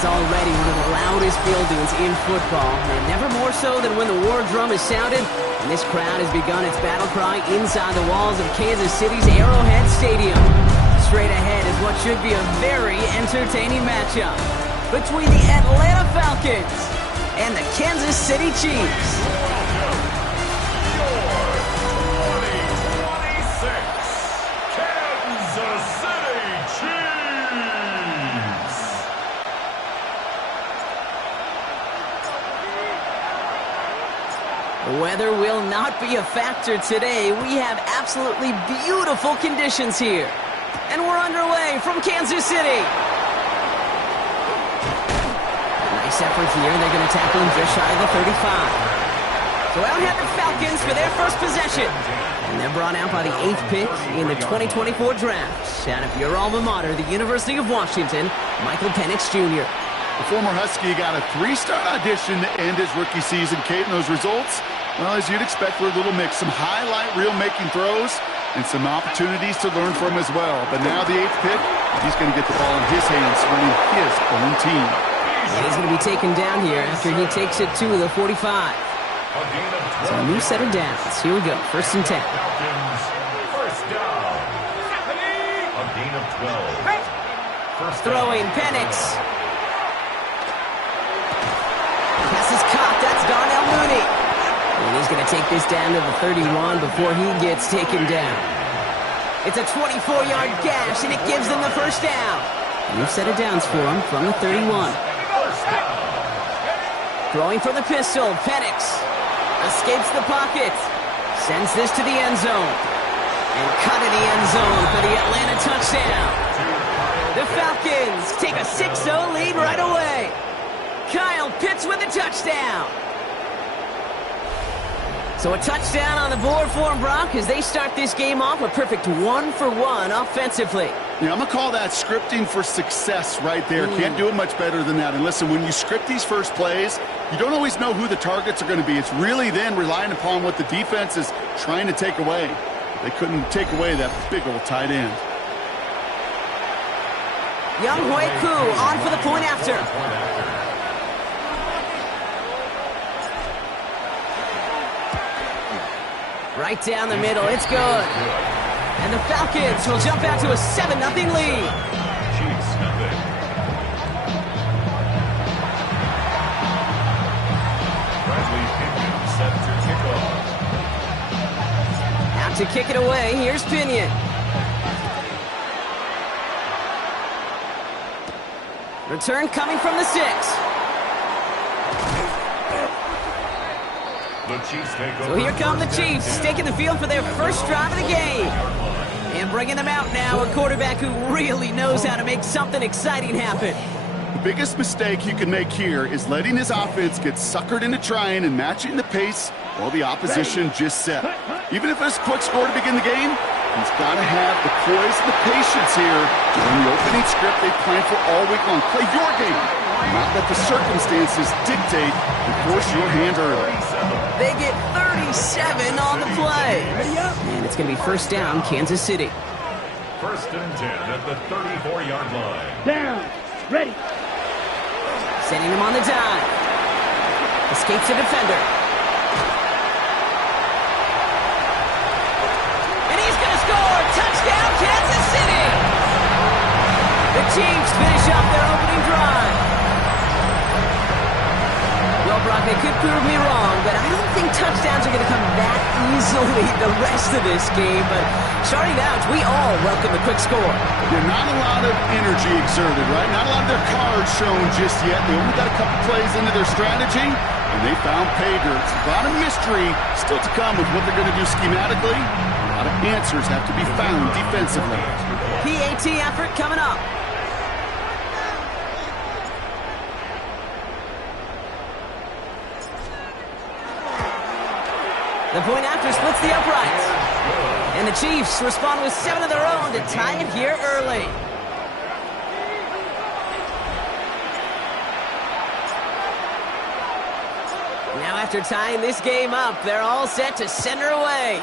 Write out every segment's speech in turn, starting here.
is already one of the loudest buildings in football, and never more so than when the war drum is sounded, and this crowd has begun its battle cry inside the walls of Kansas City's Arrowhead Stadium. Straight ahead is what should be a very entertaining matchup between the Atlanta Falcons and the Kansas City Chiefs. The weather will not be a factor today. We have absolutely beautiful conditions here. And we're underway from Kansas City. Nice effort here. They're going to tackle him just shy of the 35. So out have the Falcons for their first possession. And they're brought out by the 8th pick in the 2024 draft. Out of your alma mater, the University of Washington, Michael Penix Jr. The former Husky got a 3-star audition to end his rookie season. Kate, and those results, well, as you'd expect, were a little mix. Some highlight reel making throws and some opportunities to learn from as well. But now the 8th pick, he's going to get the ball in his hands, running his own team. And he's going to be taken down here after he takes it to the 45. So a new set of downs. Here we go, 1st and 10. First down. A gain of 12. Throwing, Penix. Pass is caught. That's Darnell Mooney. And he's going to take this down to the 31 before he gets taken down. It's a 24-yard gash, and it gives them the first down. New set of downs for him from the 31. Throwing for the pistol, Penix. Escapes the pocket. Sends this to the end zone. And cut in the end zone for the Atlanta touchdown. The Falcons take a 6-0 lead right away. Kyle Pitts with a touchdown. So a touchdown on the board for him, Brock, as they start this game off a perfect 1-for-1 offensively. Yeah, I'm going to call that scripting for success right there. Can't do it much better than that. And listen, when you script these first plays, you don't always know who the targets are going to be. It's really then relying upon what the defense is trying to take away. They couldn't take away that big old tight end. Young Hui Koo on for the point after. Right down the middle, it's good. And the Falcons will jump out to a 7-0 lead. Chiefs nothing. Bradley Pinion set to kick off. Out to kick it away, here's Pinion. Return coming from the 6. So here come the Chiefs, taking the field for their first drive of the game. And bringing them out now, a quarterback who really knows how to make something exciting happen. The biggest mistake you can make here is letting his offense get suckered into trying and matching the pace while the opposition just set. Even if it's a quick score to begin the game, he's got to have the poise and the patience here to run the opening script they planned for all week long. Play your game, not let the circumstances dictate and force your hand early. They get 37 on the play. And it's going to be first down, Kansas City. 1st and 10 at the 34-yard line. Down. Ready. Sending him on the dive. Escapes the defender. And he's going to score. Touchdown, Kansas City. The Chiefs finish off their opening drive. Well, Brock, they could prove me wrong, but I don't think touchdowns are going to come that easily the rest of this game. But starting out, we all welcome the quick score. Yeah, not a lot of energy exerted, right? Not a lot of their cards shown just yet. They only got a couple plays into their strategy, and they found pay dirt. A lot of mystery still to come with what they're going to do schematically. A lot of answers have to be found defensively. PAT effort coming up. The point after splits the uprights. And the Chiefs respond with 7 of their own to tie it here early. Now after tying this game up, they're all set to center away.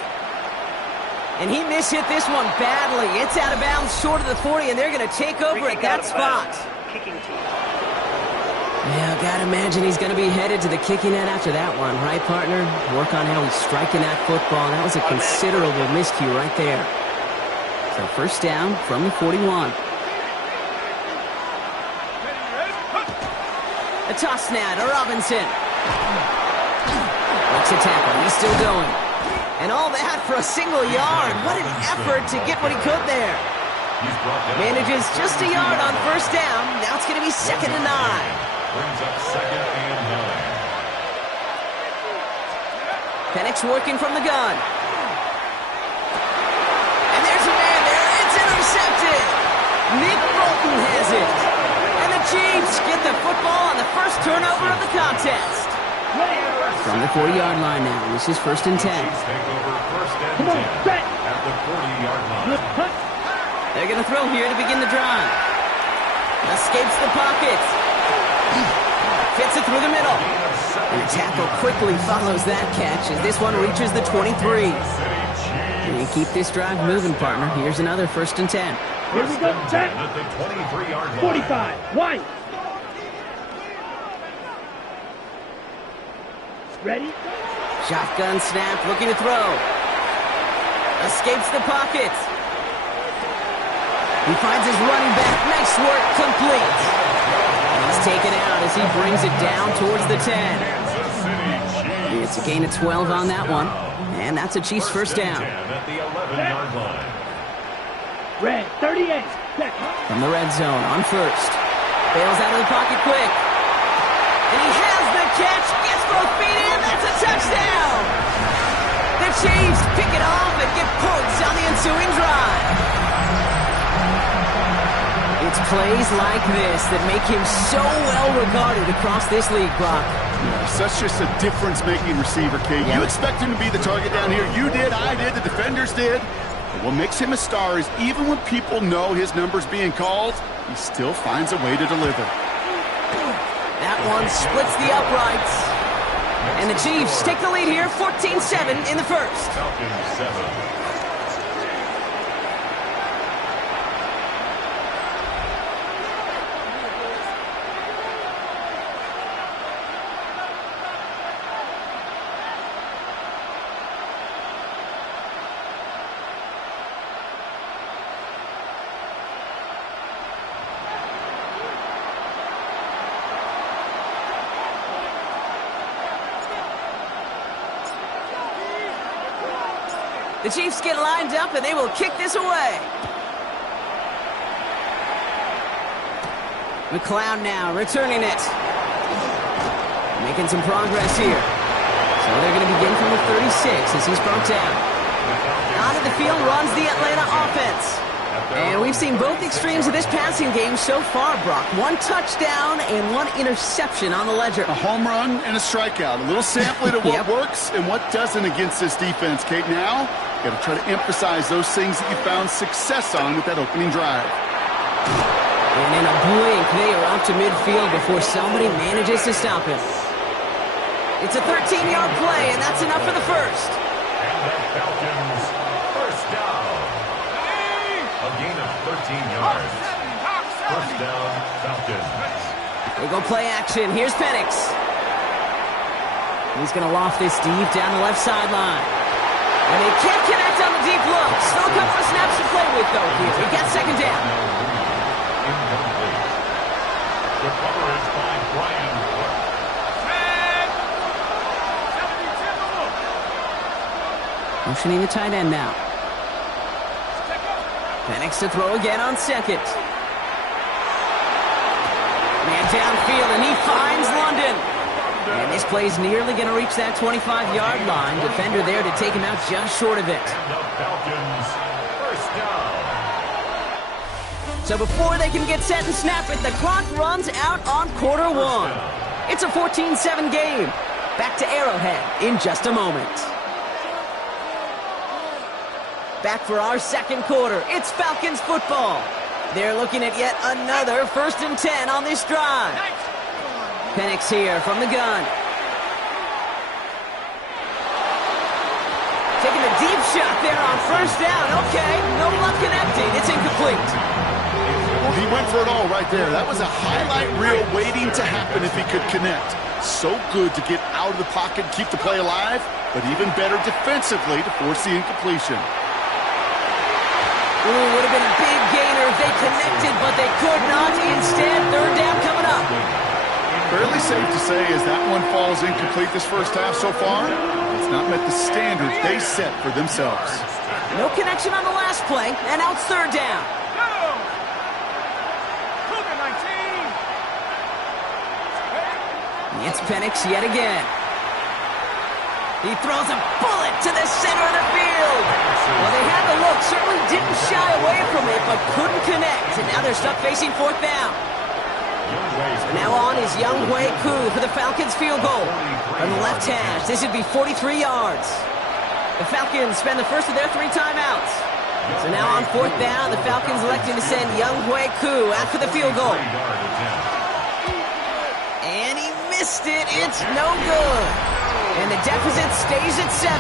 And he mishit this one badly. It's out of bounds short of the 40, and they're going to take over at that spot. Kicking team. gotta imagine he's gonna be headed to the kicking net after that one, right, partner? Work on how he's striking that football. That was a considerable miscue right there. So first down from the 41. A toss now to Robinson. Makes a tackle. He's still going. And all that for a single yard. What an effort to get what he could there. Manages just a yard on first down. Now it's going to be 2nd and 9. Brings up 2nd and 9. Penix working from the gun. And there's a man there. It's intercepted. Nick Bolton has it. And the Chiefs get the football on the first turnover of the contest. From the 40-yard line now. This is 1st and 10. Chiefs take over 1st and 10 at the 40-yard line. They're going to throw here to begin the drive. Escapes the pocket. Fits it through the middle. And the tackle quickly follows that catch as this one reaches the 23. And keep this drive moving, partner. Here's another 1st and 10. Here we go, set. At the 23-yard line. 45, white. Ready? Shotgun snap, looking to throw. Escapes the pocket. He finds his running back. Nice work, complete. And he's taken out as he brings it down towards the 10. It's a gain of 12 on that one. And that's a Chiefs first down. At the 11-yard line. Red, 38. From the red zone on first. Bails out of the pocket quick. And he has the catch. Gets both feet in. That's a touchdown. The Chiefs pick it off and get points on the ensuing drive. It's plays like this that make him so well regarded across this league, Brock. Such just a difference-making receiver, Kate. Yeah. You expect him to be the target down here. You did, I did, the defenders did. But what makes him a star is even when people know his number's being called, he still finds a way to deliver. That one splits the uprights. And the Chiefs take the lead here, 14-7 in the first. Falcons 7. The Chiefs get lined up, and they will kick this away. McLeod now returning it. Making some progress here. So they're going to begin from the 36 as he's brought down. Out of the field runs the Atlanta offense. And we've seen both extremes of this passing game so far, Brock. One touchdown and one interception on the ledger. A home run and a strikeout. A little sampling of what Yep. works and what doesn't against this defense, Kate. Now, got to try to emphasize those things that you found success on with that opening drive. And in a blink, they are off to midfield before somebody manages to stop him. It's a 13-yard play, and that's enough for the first. And the Falcons first down. A gain of 13 yards. First down, Falcons. They go play action. Here's Penix. He's going to loft this deep down the left sideline. And they can't connect on the deep look. Still a couple of snaps to play with, though, here. We got second down. Incomplete. The coverage by Brian. Motioning the tight end now. Penix to throw again on second. Man downfield, and he finds London. And this play's nearly going to reach that 25-yard line. Defender there to take him out just short of it. And the Falcons first down. So before they can get set and snap it, the clock runs out on quarter one. It's a 14-7 game. Back to Arrowhead in just a moment. Back for our second quarter. It's Falcons football. They're looking at yet another 1st and 10 on this drive. Penix here from the gun. Taking a deep shot there on first down. Okay, no luck connecting. It's incomplete. Well, he went for it all right there. That was a highlight reel waiting to happen if he could connect. So good to get out of the pocket and keep the play alive, but even better defensively to force the incompletion. Ooh, would have been a big gainer if they connected, but they could not. Instead, third down coming up. Fairly safe to say as that one falls incomplete this first half so far, it's not met the standards they set for themselves. No connection on the last play, and now it's third down. It's Penix yet again. He throws a bullet to the center of the field. Well, they had the look, certainly didn't shy away from it, but couldn't connect. And now they're stuck facing fourth down. So now on is Younghoe Koo for the Falcons field goal. From the left hash, this would be 43 yards. The Falcons spend the first of their 3 timeouts. So now on fourth down, the Falcons electing to send Younghoe Koo out for the field goal. And he missed it. It's no good. And the deficit stays at 7.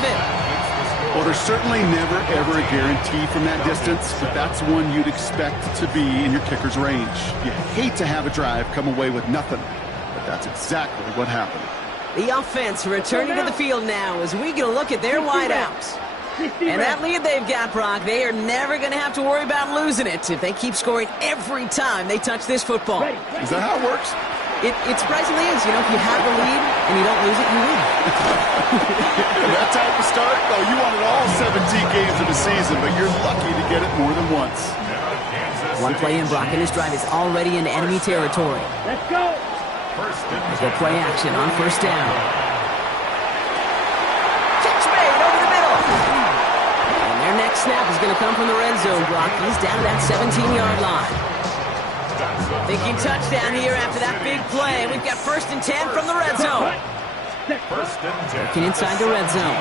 Well, there's certainly never, ever a guarantee from that distance, but that's one you'd expect to be in your kicker's range. You hate to have a drive come away with nothing, but that's exactly what happened. The offense returning to the field now as we get a look at their wideouts. And that lead they've got, Brock, they are never going to have to worry about losing it if they keep scoring every time they touch this football. Is that how it works? It surprisingly is. You know, if you have the lead and you don't lose it, you win. That type of start, well, you wanted all 17 games of the season, but you're lucky to get it more than once. One play in, Brock, and this drive is already into enemy territory. Let's go. Let's go play action on first down. Catch made over the middle. And their next snap is going to come from the red zone, Brock. He's down to that 17-yard line. Thinking touchdown here after that big play. We've got 1st and 10 from the red zone. Working inside the red zone.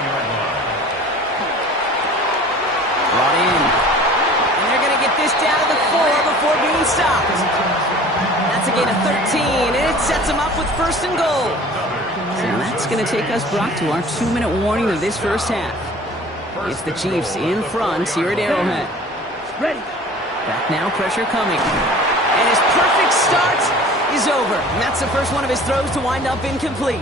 Brought in. And they're going to get this down to the 4 before being stopped. That's a gain of 13, and it sets them up with 1st and goal. So that's going to take us, Brock, to our 2-minute warning of this first half. It's the Chiefs in front here at Arrowhead. Ready. Back now, pressure coming. And his perfect start is over. And that's the first one of his throws to wind up incomplete.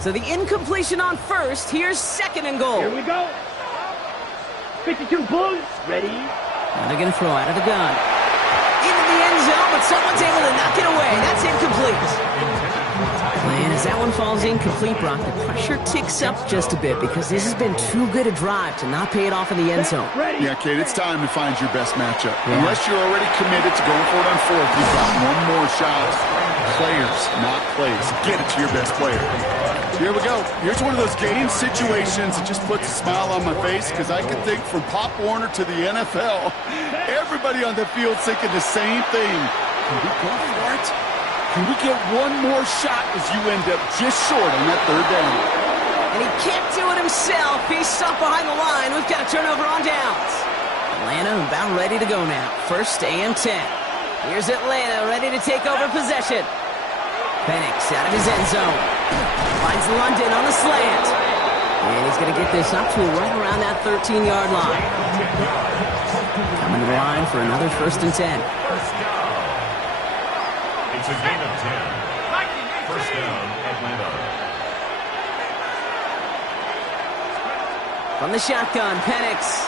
So the incompletion on first. Here's 2nd and goal. Here we go. 52 Bulls. Ready. Now they're going to throw out of the gun. Into the end zone, but someone's able to knock it away. That's incomplete. And as that one falls incomplete, Brock, the pressure ticks up just a bit because this has been too good a drive to not pay it off in the end zone. Yeah, Kate, it's time to find your best matchup. Yeah. Unless you're already committed to going for it on 4th, you've got one more shot. Players, not plays. Get it to your best player. Here we go. Here's one of those game situations that just puts a smile on my face because I can think from Pop Warner to the NFL. Everybody on the field thinking the same thing. Can we go for it? Can we get one more shot as you end up just short on that 3rd down? And he can't do it himself. He's stuck behind the line. We've got a turnover on downs. Atlanta about ready to go now. 1st and 10. Here's Atlanta ready to take over possession. Penix out of his end zone. Finds London on the slant. And he's going to get this up to right around that 13-yard line. Coming to the line for another 1st and 10. It's a gain of 10. 1st down, Atlanta. From the shotgun, Penix.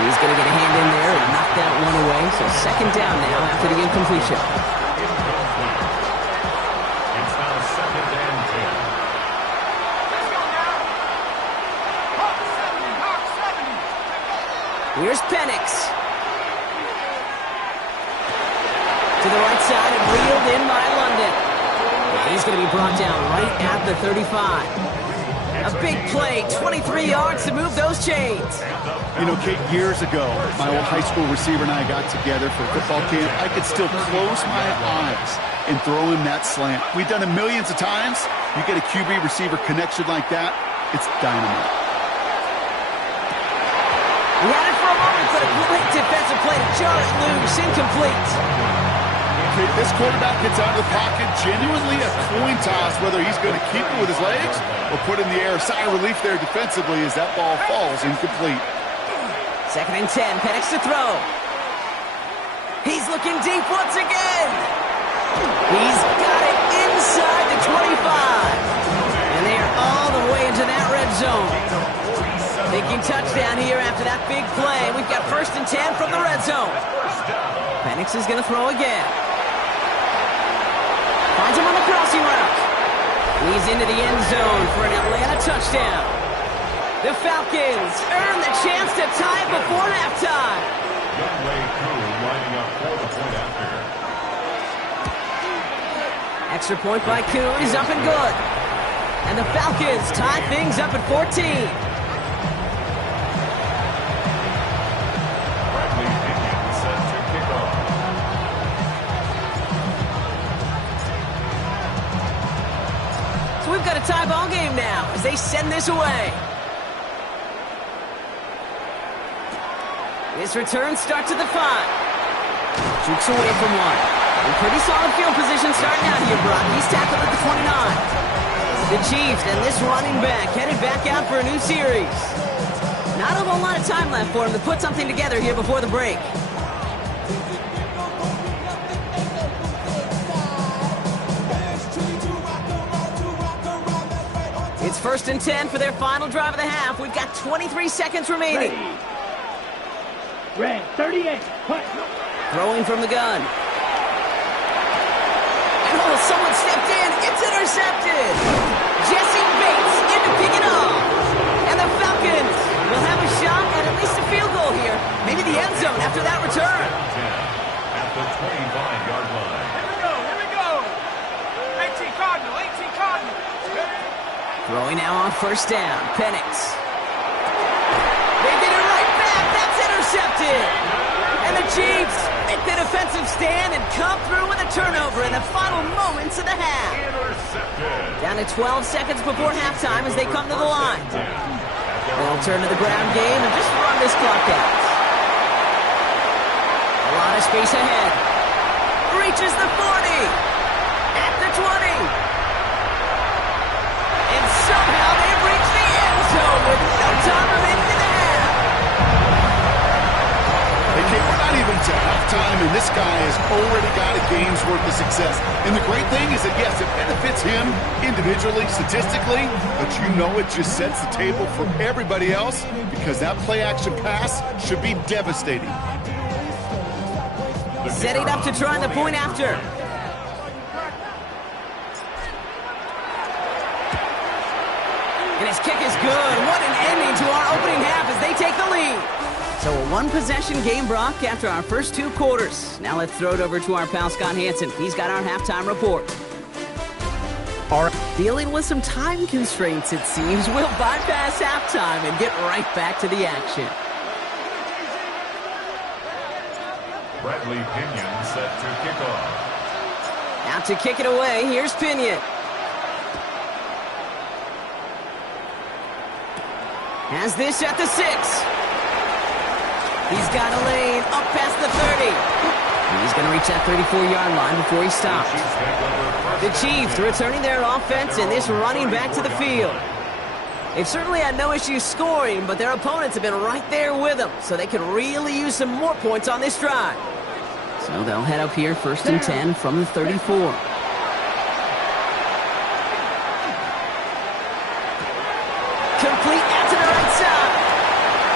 He's going to get a hand in there and knock that one away. So 2nd down now after the incompletion. It's now 2nd and 10. Here's Penix. To the right side and reeled in by London. And he's going to be brought down right at the 35. A big play, 23 yards to move those chains. You know, Kate, years ago, my old high school receiver and I got together for a football camp. I could still close my eyes and throw him that slant. We've done it millions of times. You get a QB receiver connection like that, it's dynamite. He had it for a moment, but a great defensive play to jar it loose, incomplete. Okay, this quarterback gets out of the pocket, genuinely a coin toss whether he's going to keep it with his legs or put in the air. Sigh of relief there defensively as that ball falls incomplete. Second and 10, Penix to throw. He's looking deep once again. He's got it inside the 25. And they are all the way into that red zone. Thinking touchdown here after that big play. We've got first and 10 from the red zone. Penix is going to throw again. Finds him on the crossing route. He's into the end zone for an Atlanta touchdown. The Falcons earn the chance to tie it before halftime. Lining up for the point after. Extra point by Koo is up and good. And the Falcons tie things up at 14. We've got a tie ball game now as they send this away. This return starts at the 5. Jukes away from one. In pretty solid field position starting out here, Brock. He's tackled at the 29. The Chiefs and this running back headed back out for a new series. Not a whole lot of time left for him to put something together here before the break. It's first and 10 for their final drive of the half. We've got 23 seconds remaining. Red 38. Punt. Throwing from the gun. And oh, someone stepped in. It's intercepted. Jesse Bates in to pick it off. And the Falcons will have a shot at least a field goal here. Maybe the end zone after that return. At the 25-yard line. Here we go. 18 Cardinal. Throwing now on first down. Penix. They get it right back. That's intercepted. And the Chiefs make the defensive stand and come through with a turnover in the final moments of the half. Intercepted. Down to 12 seconds before halftime as they come to the line. They'll turn to the ground game and just run this clock out. A lot of space ahead. Reaches the 40. At the 20. And somehow they've reached the end zone with no time remaining in the half. We're not even to halftime, and this guy has already got a game's worth of success. And the great thing is that, yes, it benefits him individually, statistically, but you know it just sets the table for everybody else because that play-action pass should be devastating. Setting up to try the point after. And his kick is good. What an ending to our opening half as they take the lead. So a one-possession game, Brock, after our first 2 quarters. Now let's throw it over to our pal Scott Hansen. He's got our halftime report. All right. Dealing with some time constraints, it seems. We'll bypass halftime and get right back to the action. Bradley Pinion set to kick off. Out to kick it away, here's Pinion. Has this at the 6. He's got a lane up past the 30. He's going to reach that 34-yard line before he stops. The Chiefs returning their offense and this running back to the field. They've certainly had no issues scoring, but their opponents have been right there with them, so they could really use some more points on this drive. So they'll head up here first and 10 from the 34. Complete out to the right side.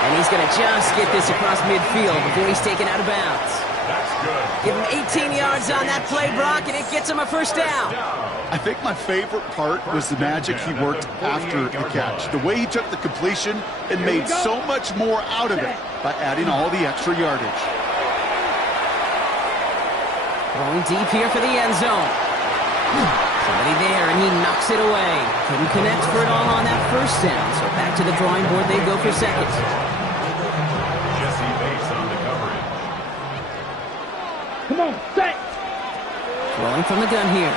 And he's going to just get this across midfield before he's taken out of bounds. That's good. Give him 18 yards on that play, Brock, and it gets him a first down. I think my favorite part was the magic he worked after the catch. The way he took the completion and made so much more out of it by adding all the extra yardage. Going deep here for the end zone. Somebody there, and he knocks it away. Couldn't connect for it all on that first down, so back to the drawing board they go for second. Jesse Bates on the coverage. Come on, set. Throwing from the gun here.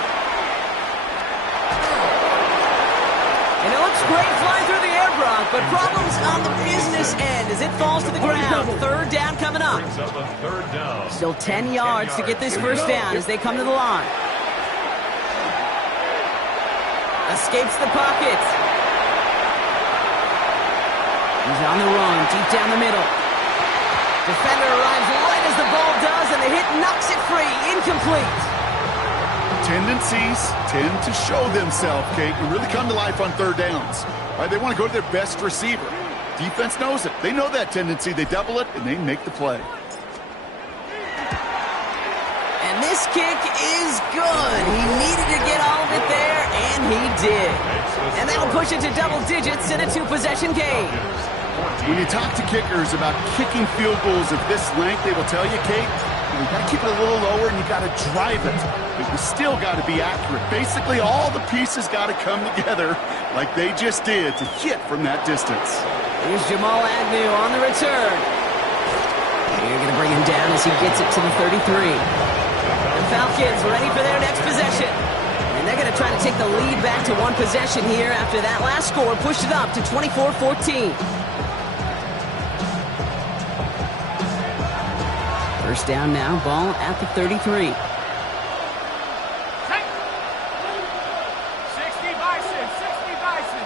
And it looks great flying through the air, Brock, but problems on the business end as it falls to the ground. Third down coming up. Brings up a third down. Still 10 yards to get this first down as they come to the line. Escapes the pocket. He's on the run, deep down the middle. Defender arrives right as the ball does, and the hit knocks it free. Incomplete. Tendencies tend to show themselves, Kate, and really come to life on third downs. Right? They want to go to their best receiver. Defense knows it. They know that tendency. They double it, and they make the play. And this kick is good. He needed to get all of it there, and he did. And that'll push it to double digits in a two-possession game. When you talk to kickers about kicking field goals of this length, they will tell you, Kate, you got to keep it a little lower and you got to drive it. But you still got to be accurate. Basically, all the pieces got to come together like they just did to hit from that distance. Here's Jamal Agnew on the return. You're going to bring him down as he gets it to the 33. The Falcons ready for their next possession. And they're going to try to take the lead back to one possession here after that last score pushed it up to 24-14. First down now, ball at the 33. 60 Bison, 60 Bison.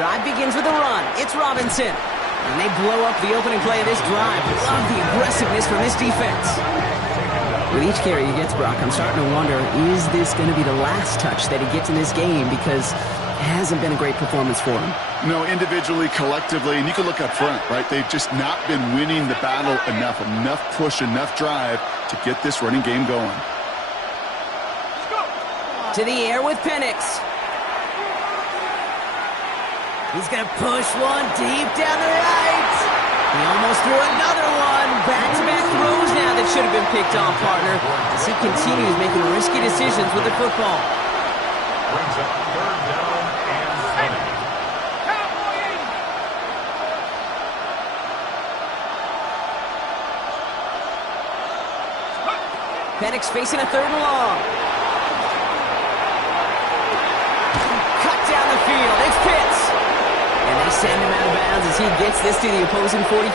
Drive begins with a run. It's Robinson. And they blow up the opening play of this drive. Love the aggressiveness from this defense. With each carry he gets, Brock, I'm starting to wonder, is this going to be the last touch that he gets in this game? Because it hasn't been a great performance for him. No, individually, collectively, and you can look up front, right? They've just not been winning the battle enough push, enough drive to get this running game going. To the air with Penix. He's going to push one deep down the right. He almost threw another one. Back-to-back throws now that should have been picked off, partner, as he continues making risky decisions with the football. Brings up third down and 20. Penix facing a third and long. Cut down the field. It's Pitts. And they send him out of bounds as he gets this to the opposing 45.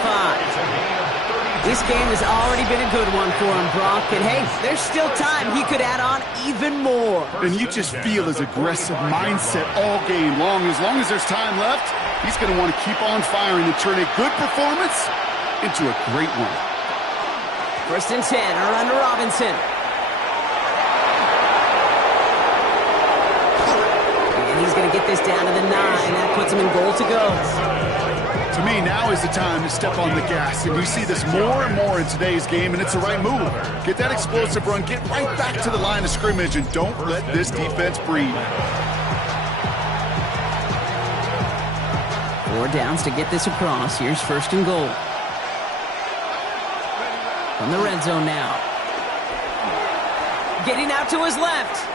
This game has already been a good one for him, Brock. And hey, there's still time. He could add on even more. And you just feel his aggressive mindset all game long. As long as there's time left, he's going to want to keep on firing and turn a good performance into a great one. First and 10, a run to Robinson. And he's going to get this down to the 9. That puts him in goal to go. To me, now is the time to step on the gas. And you see this more and more in today's game, and it's the right move. Get that explosive run, get right back to the line of scrimmage, and don't let this defense breathe. 4 downs to get this across. Here's first and goal. From the red zone now. Getting out to his left.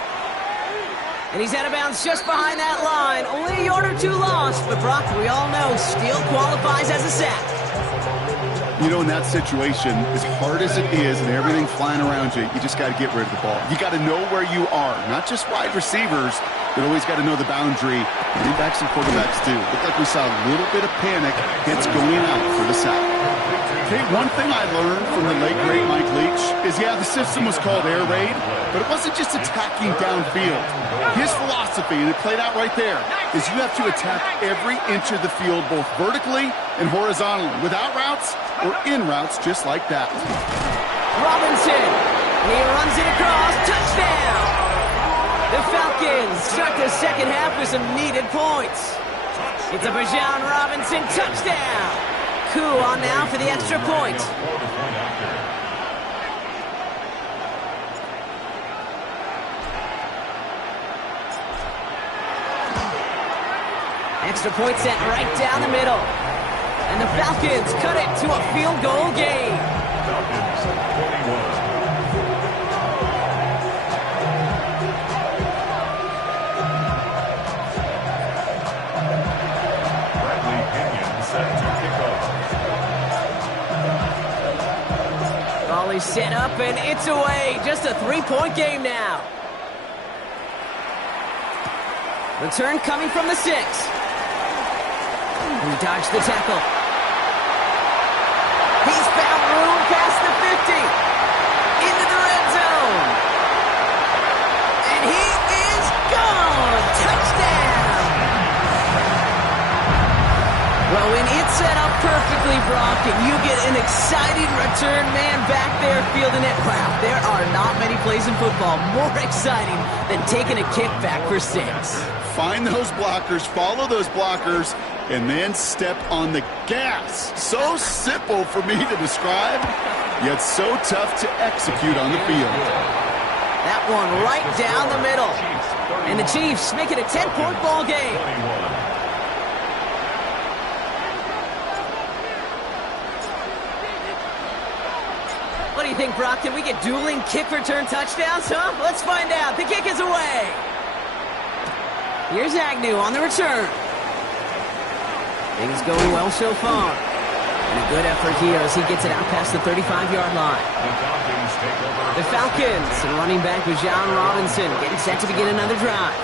And he's out of bounds just behind that line. Only a yard or two lost, but Brock, we all know, still qualifies as a sack. You know, in that situation, as hard as it is and everything flying around you, you just got to get rid of the ball. You got to know where you are. Not just wide receivers, but always got to know the boundary. Running backs and quarterbacks do. Looked like we saw a little bit of panic. Hits going out for the sack. Okay, one thing I learned from the late, great Mike Leach is, yeah, the system was called air raid, but it wasn't just attacking downfield. His philosophy, and it played out right there, is you have to attack every inch of the field, both vertically and horizontally, without routes or in routes, just like that. Robinson, he runs it across, touchdown! The Falcons start the second half with some needed points. It's a Bijan Robinson touchdown! Coup on now for the extra point. Extra point set right down the middle. And the Falcons cut it to a field goal game. Falcons 21. Volley set up and it's away. Just a 3-point game now. Return coming from the 6. He dodged the tackle. He's found room past the 50. Into the red zone. And he is gone. Touchdown. throwing. It's set up perfectly, Brock, and you get an exciting return man back there fielding it. Wow, there are not many plays in football more exciting than taking a kick back for 6. Find those blockers, follow those blockers, and then step on the gas. So simple for me to describe, yet so tough to execute on the field. That one right down the middle. And the Chiefs make it a 10-point ball game. What do you think, Brock? Can we get dueling kick return touchdowns, huh? Let's find out. The kick is away. Here's Agnew on the return. Things going well so far. And a good effort here as he gets it out past the 35-yard line. The Falcons and running back was John Robinson getting set to begin another drive.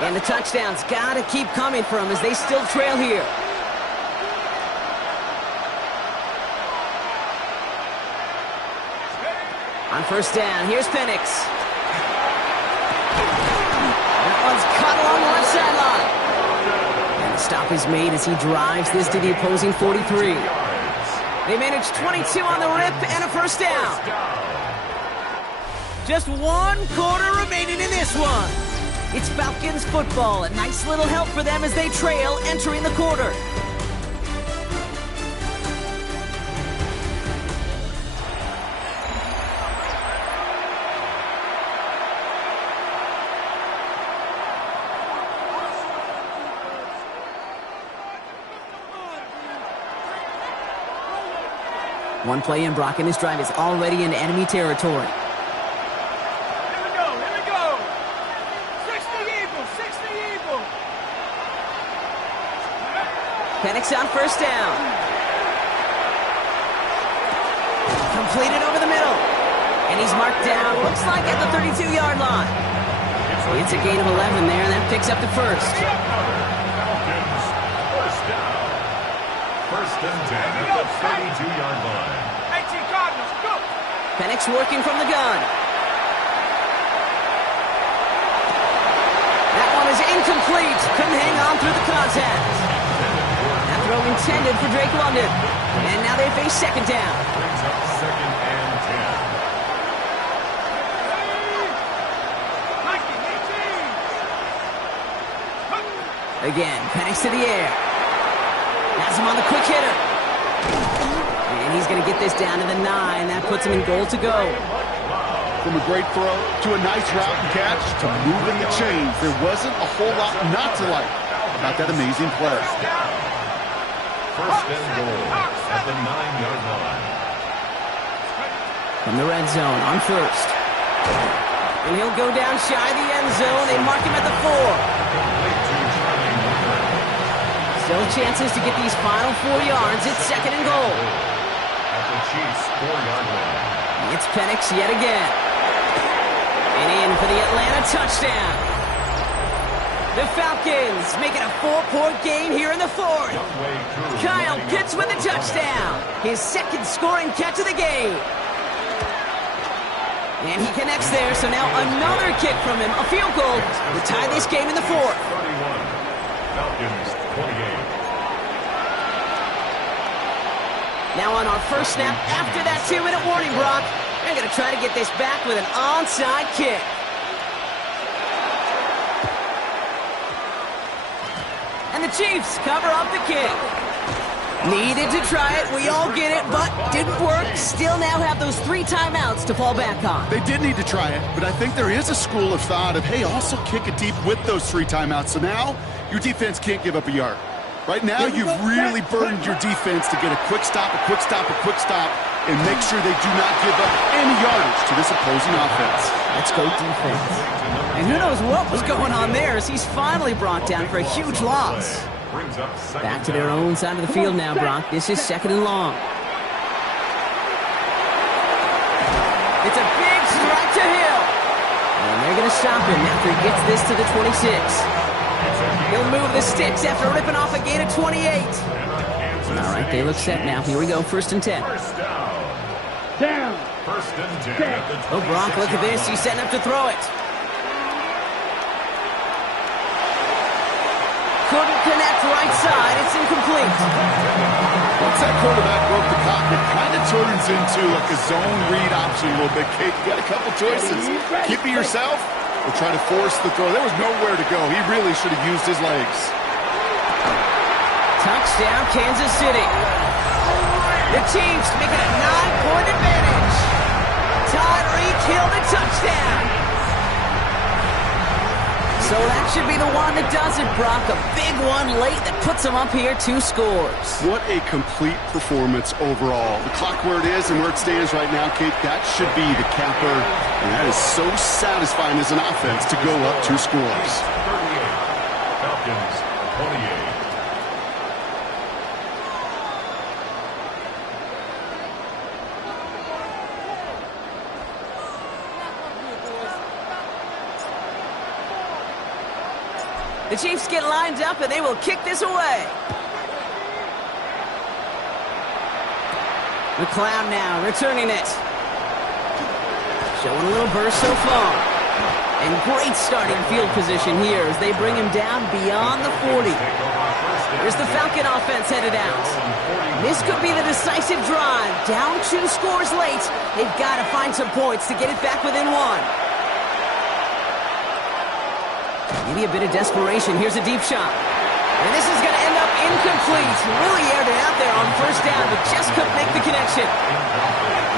And the touchdowns got to keep coming for them as they still trail here. On first down, here's Penix. That one's caught along the left sideline. And the stop is made as he drives this to the opposing 43. They manage 22 on the rip and a first down. Just 1 quarter remaining in this one. It's Falcons football. A nice little help for them as they trail entering the quarter. One play in, Brock, and this drive is already in enemy territory. Here we go. 60 Eagles. Penix on first down. Completed over the middle. And he's marked down, looks like at the 32-yard line. It's a gain of 11 there, and that picks up the first. First and 10 at the 32-yard line. 18 Cardinals, go! Penix working from the gun. That one is incomplete. Couldn't hang on through the contact. That throw intended for Drake London. And now they face second down. Brings up second and 10. Again, Penix to the air. Has him on the quick hitter. And he's going to get this down to the 9. That puts him in goal to go. From a great throw to a nice route and catch to moving the chains, there wasn't a whole lot not to like about that amazing play. First and goal at the 9-yard line. From the red zone on first. And he'll go down shy of the end zone. They mark him at the 4. Still chances to get these final 4 yards. It's second and goal. At the Chiefs' 4-yard line. It's Penix yet again. And in for the Atlanta touchdown. The Falcons make it a 4-point game here in the 4th. Kyle Pitts with a touchdown. His second scoring catch of the game. And he connects there, so now another kick from him. A field goal to tie this game in the 4th. 31. Falcons 28. Now on our first snap after that 2-minute warning, Brock, they're going to try to get this back with an onside kick. And the Chiefs cover up the kick. Needed to try it, we all get it, but didn't work. Still now have those 3 timeouts to fall back on. They did need to try it, but I think there is a school of thought of, hey, also kick it deep with those 3 timeouts. So now your defense can't give up a yard. Right now, you've really burdened your defense to get a quick stop, and make sure they do not give up any yardage to this opposing offense. Let's go defense. And who knows what was going on there as he's finally brought down for a huge loss. Back to their own side of the field now, Brock. This is second and long. It's a big strike to Hill. And they're going to stop him after he gets this to the 26. He'll move the sticks after ripping off a gain of 28. All right, they look set now. Here we go, first and 10. Down. First and 10. Oh, Brock, look at this. He's setting up to throw it. Couldn't connect right side. It's incomplete. Once that quarterback broke the pocket, it kind of turns into like a zone read option a little bit. Kate, you got a couple choices. Keep it yourself or try to force the throw. There was nowhere to go. He really should have used his legs. Touchdown, Kansas City. The Chiefs make it a 9-point advantage. Tyreek Hill the touchdown. So that should be the one that does it, Brock. A big one late that puts them up here 2 scores. What a complete performance overall. The clock where it is and where it stands right now, Kate, that should be the capper. And that is so satisfying as an offense to go up 2 scores. 38. Falcons 28. The Chiefs get lined up, and they will kick this away. McLeod now returning it. Showing a little burst so far. And great starting field position here as they bring him down beyond the 40. Here's the Falcon offense headed out. This could be the decisive drive. Down 2 scores late. They've got to find some points to get it back within 1. Maybe a bit of desperation. Here's a deep shot. And this is going to end up incomplete. Really aired it out there on first down, but just couldn't make the connection.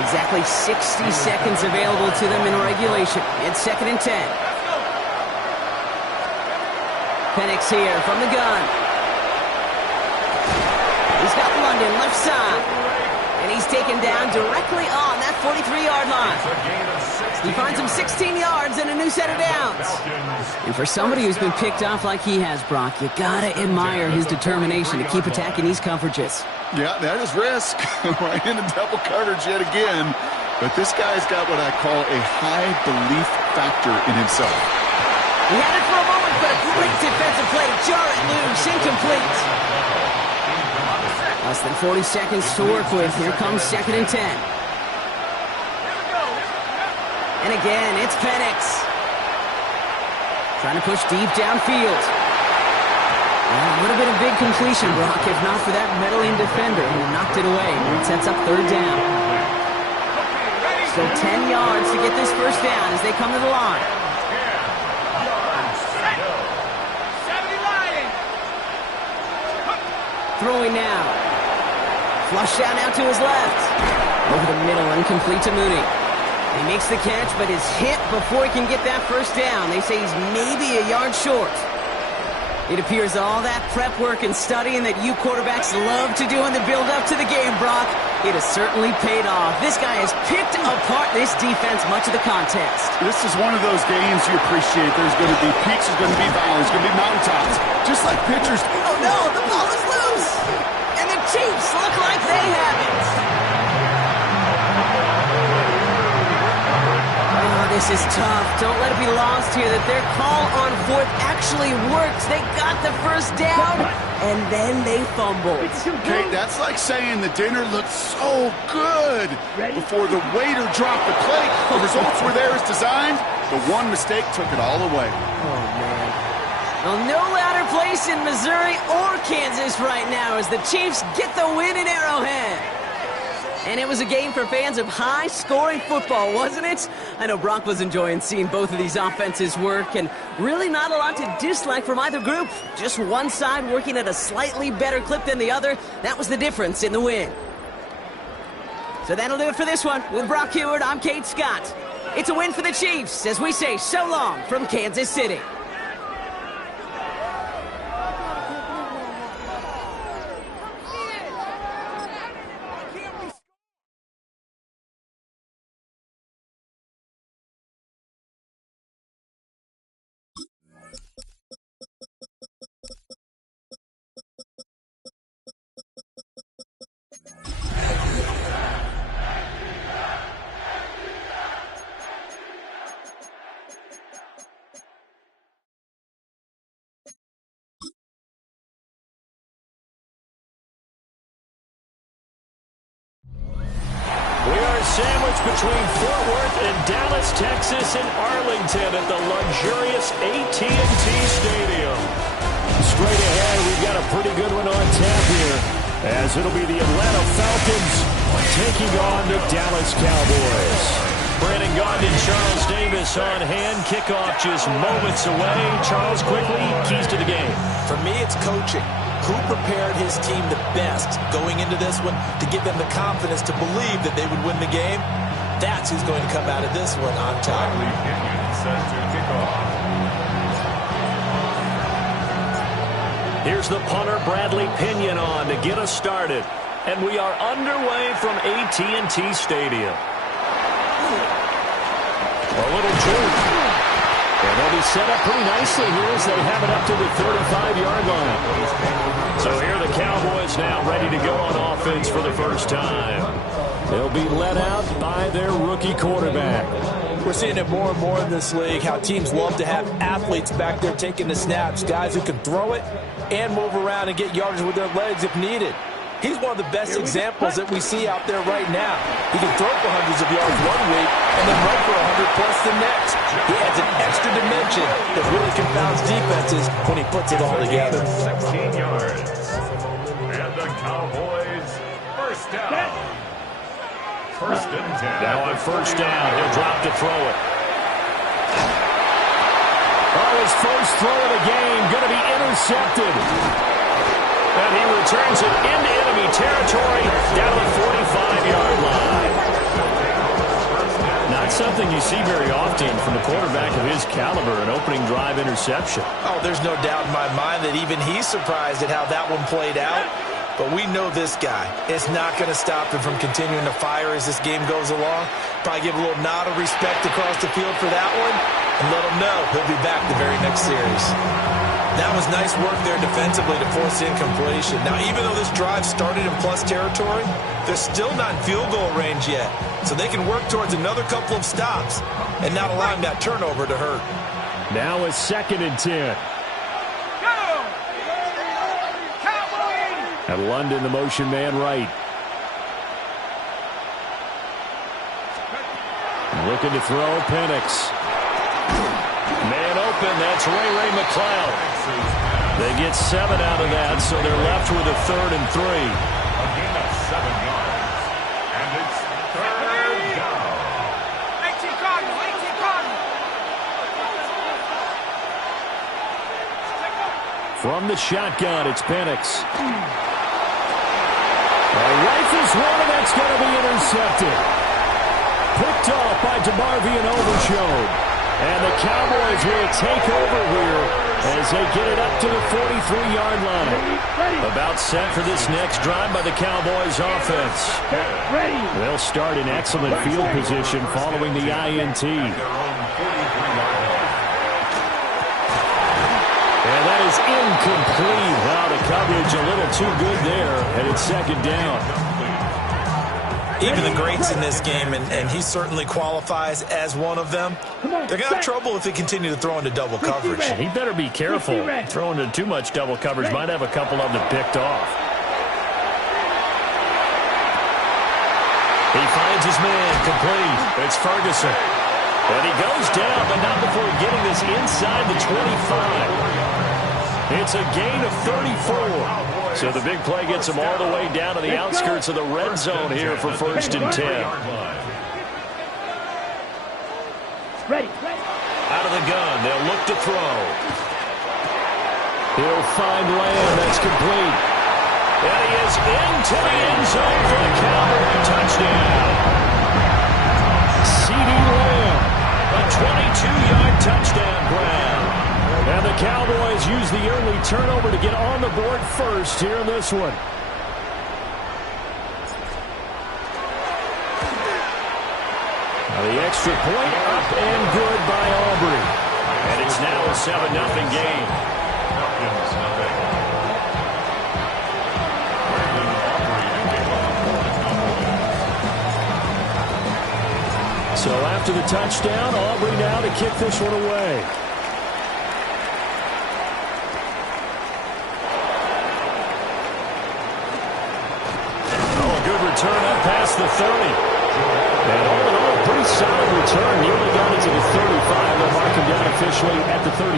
Exactly 60 seconds available to them in regulation. It's 2nd and 10. Penix here from the gun. He's got London left side. And he's taken down directly on that 43-yard line. He finds him 16 yards and a new set of downs. And for somebody who's been picked off like he has, Brock, you gotta admire his determination to keep attacking these coverages. Yeah, that is risk. Right into double coverage yet again. But this guy's got what I call a high belief factor in himself. He had it for a moment, but a great defensive play to jar it loose. Incomplete. Less than 40 seconds to work with. Here comes 2nd and 10. And again, it's Penix. Trying to push deep downfield. Well, it would have been a big completion, Brock, if not for that meddling defender who knocked it away. And it sets up 3rd down. So 10 yards to get this first down as they come to the line. Throwing now. Flush down out to his left. Over the middle, incomplete to Mooney. He makes the catch, but is hit before he can get that first down. They say he's maybe a yard short. It appears all that prep work and studying that you quarterbacks love to do in the build-up to the game, Brock, it has certainly paid off. This guy has picked apart this defense much of the contest. This is one of those games you appreciate. There's going to be peaks, there's going to be valleys, there's going to be mountaintops. Just like pitchers. Oh, no, the ball is loose. And the Chiefs look like they have it. This is tough. Don't let it be lost here that their call on 4th actually worked. They got the first down, and then they fumbled. Kate, that's like saying the dinner looked so good before the waiter dropped the plate. The results were there as designed. The one mistake took it all away. Oh, man. Well, no louder place in Missouri or Kansas right now as the Chiefs get the win in Arrowhead. And it was a game for fans of high-scoring football, wasn't it? I know Brock was enjoying seeing both of these offenses work, and really not a lot to dislike from either group. Just one side working at a slightly better clip than the other. That was the difference in the win. So that'll do it for this one. With Brock Heward, I'm Kate Scott. It's a win for the Chiefs as we say so long from Kansas City. Sandwiched between Fort Worth and Dallas, Texas, and Arlington at the luxurious AT&T Stadium. Straight ahead, we've got a pretty good one on tap here, as it'll be the Atlanta Falcons taking on the Dallas Cowboys. Brandon Gaudin and Charles Davis on hand. Kickoff just moments away. Charles, quickly, keys to the game. For me, it's coaching. Who prepared his team the best going into this one to give them the confidence to believe that they would win the game? That's who's going to come out of this one on top. Set to kick off. Here's the punter, Bradley Pinion, on to get us started. And we are underway from AT&T Stadium. A little juke. And they'll be set up pretty nicely here as they have it up to the 35-yard line. So here are the Cowboys now ready to go on offense for the first time. They'll be led out by their rookie quarterback. We're seeing it more and more in this league, how teams love to have athletes back there taking the snaps, guys who can throw it and move around and get yardage with their legs if needed. He's one of the best examples that we see out there right now. He can throw for hundreds of yards one week and then run for 100-plus the next. He adds an extra dimension that really confounds defenses when he puts it all together. 16 yards. And the Cowboys first down. First and 10. Now on first down, he'll drop to throw it. Oh, his first throw of the game going to be intercepted. And he returns it into enemy territory down the 45-yard line. Not something you see very often from a quarterback of his caliber, an opening drive interception. Oh, there's no doubt in my mind that even he's surprised at how that one played out. But we know this guy. It's not going to stop him from continuing to fire as this game goes along. Probably give a little nod of respect across the field for that one and let him know he'll be back the very next series. That was nice work there defensively to force the incompletion. Now, even though this drive started in plus territory, they're still not in field goal range yet. So they can work towards another couple of stops and not allowing that turnover to hurt. Now a 2nd and 10. And London, the motion man right. Looking to throw, Penix. Man open, that's Ray McCloud. They get 7 out of that, so they're left with a 3rd and 3. A gain of 7 yards. And it's third down. 18 Cardinals, 18 Cardinals. From the shotgun, it's Penix. Rifles one, and that's going to be intercepted. Picked off by DeMarvion Overshown. And the Cowboys will take over here as they get it up to the 43-yard line. About set for this next drive by the Cowboys offense. They'll start in excellent field position following the INT. And that is incomplete. Wow, the coverage a little too good there, and it's 2nd down. Even the greats in this game, and he certainly qualifies as one of them, they're going to have trouble if they continue to throw into double coverage. He better be careful. Throwing into too much double coverage might have a couple of them picked off. He finds his man complete. It's Ferguson. And he goes down, but not before getting this inside the 25. It's a gain of 34. So the big play gets him all the way down to the outskirts of the red zone here for 1st and 10. Ready. Out of the gun, they'll look to throw. He'll find Lamb. That's complete. And he is into the end zone for the Cowboy touchdown. C.D. Lamb, a 22-yard touchdown grab. And the Cowboys use the early turnover to get on the board first here in this one. Now the extra point up and good by Aubrey. And it's now a 7-0 game. So after the touchdown, Aubrey now to kick this one away. Return up past the 30. And all in all, a pretty solid return. Nearly got it to the 35. They'll mark him down officially at the 34.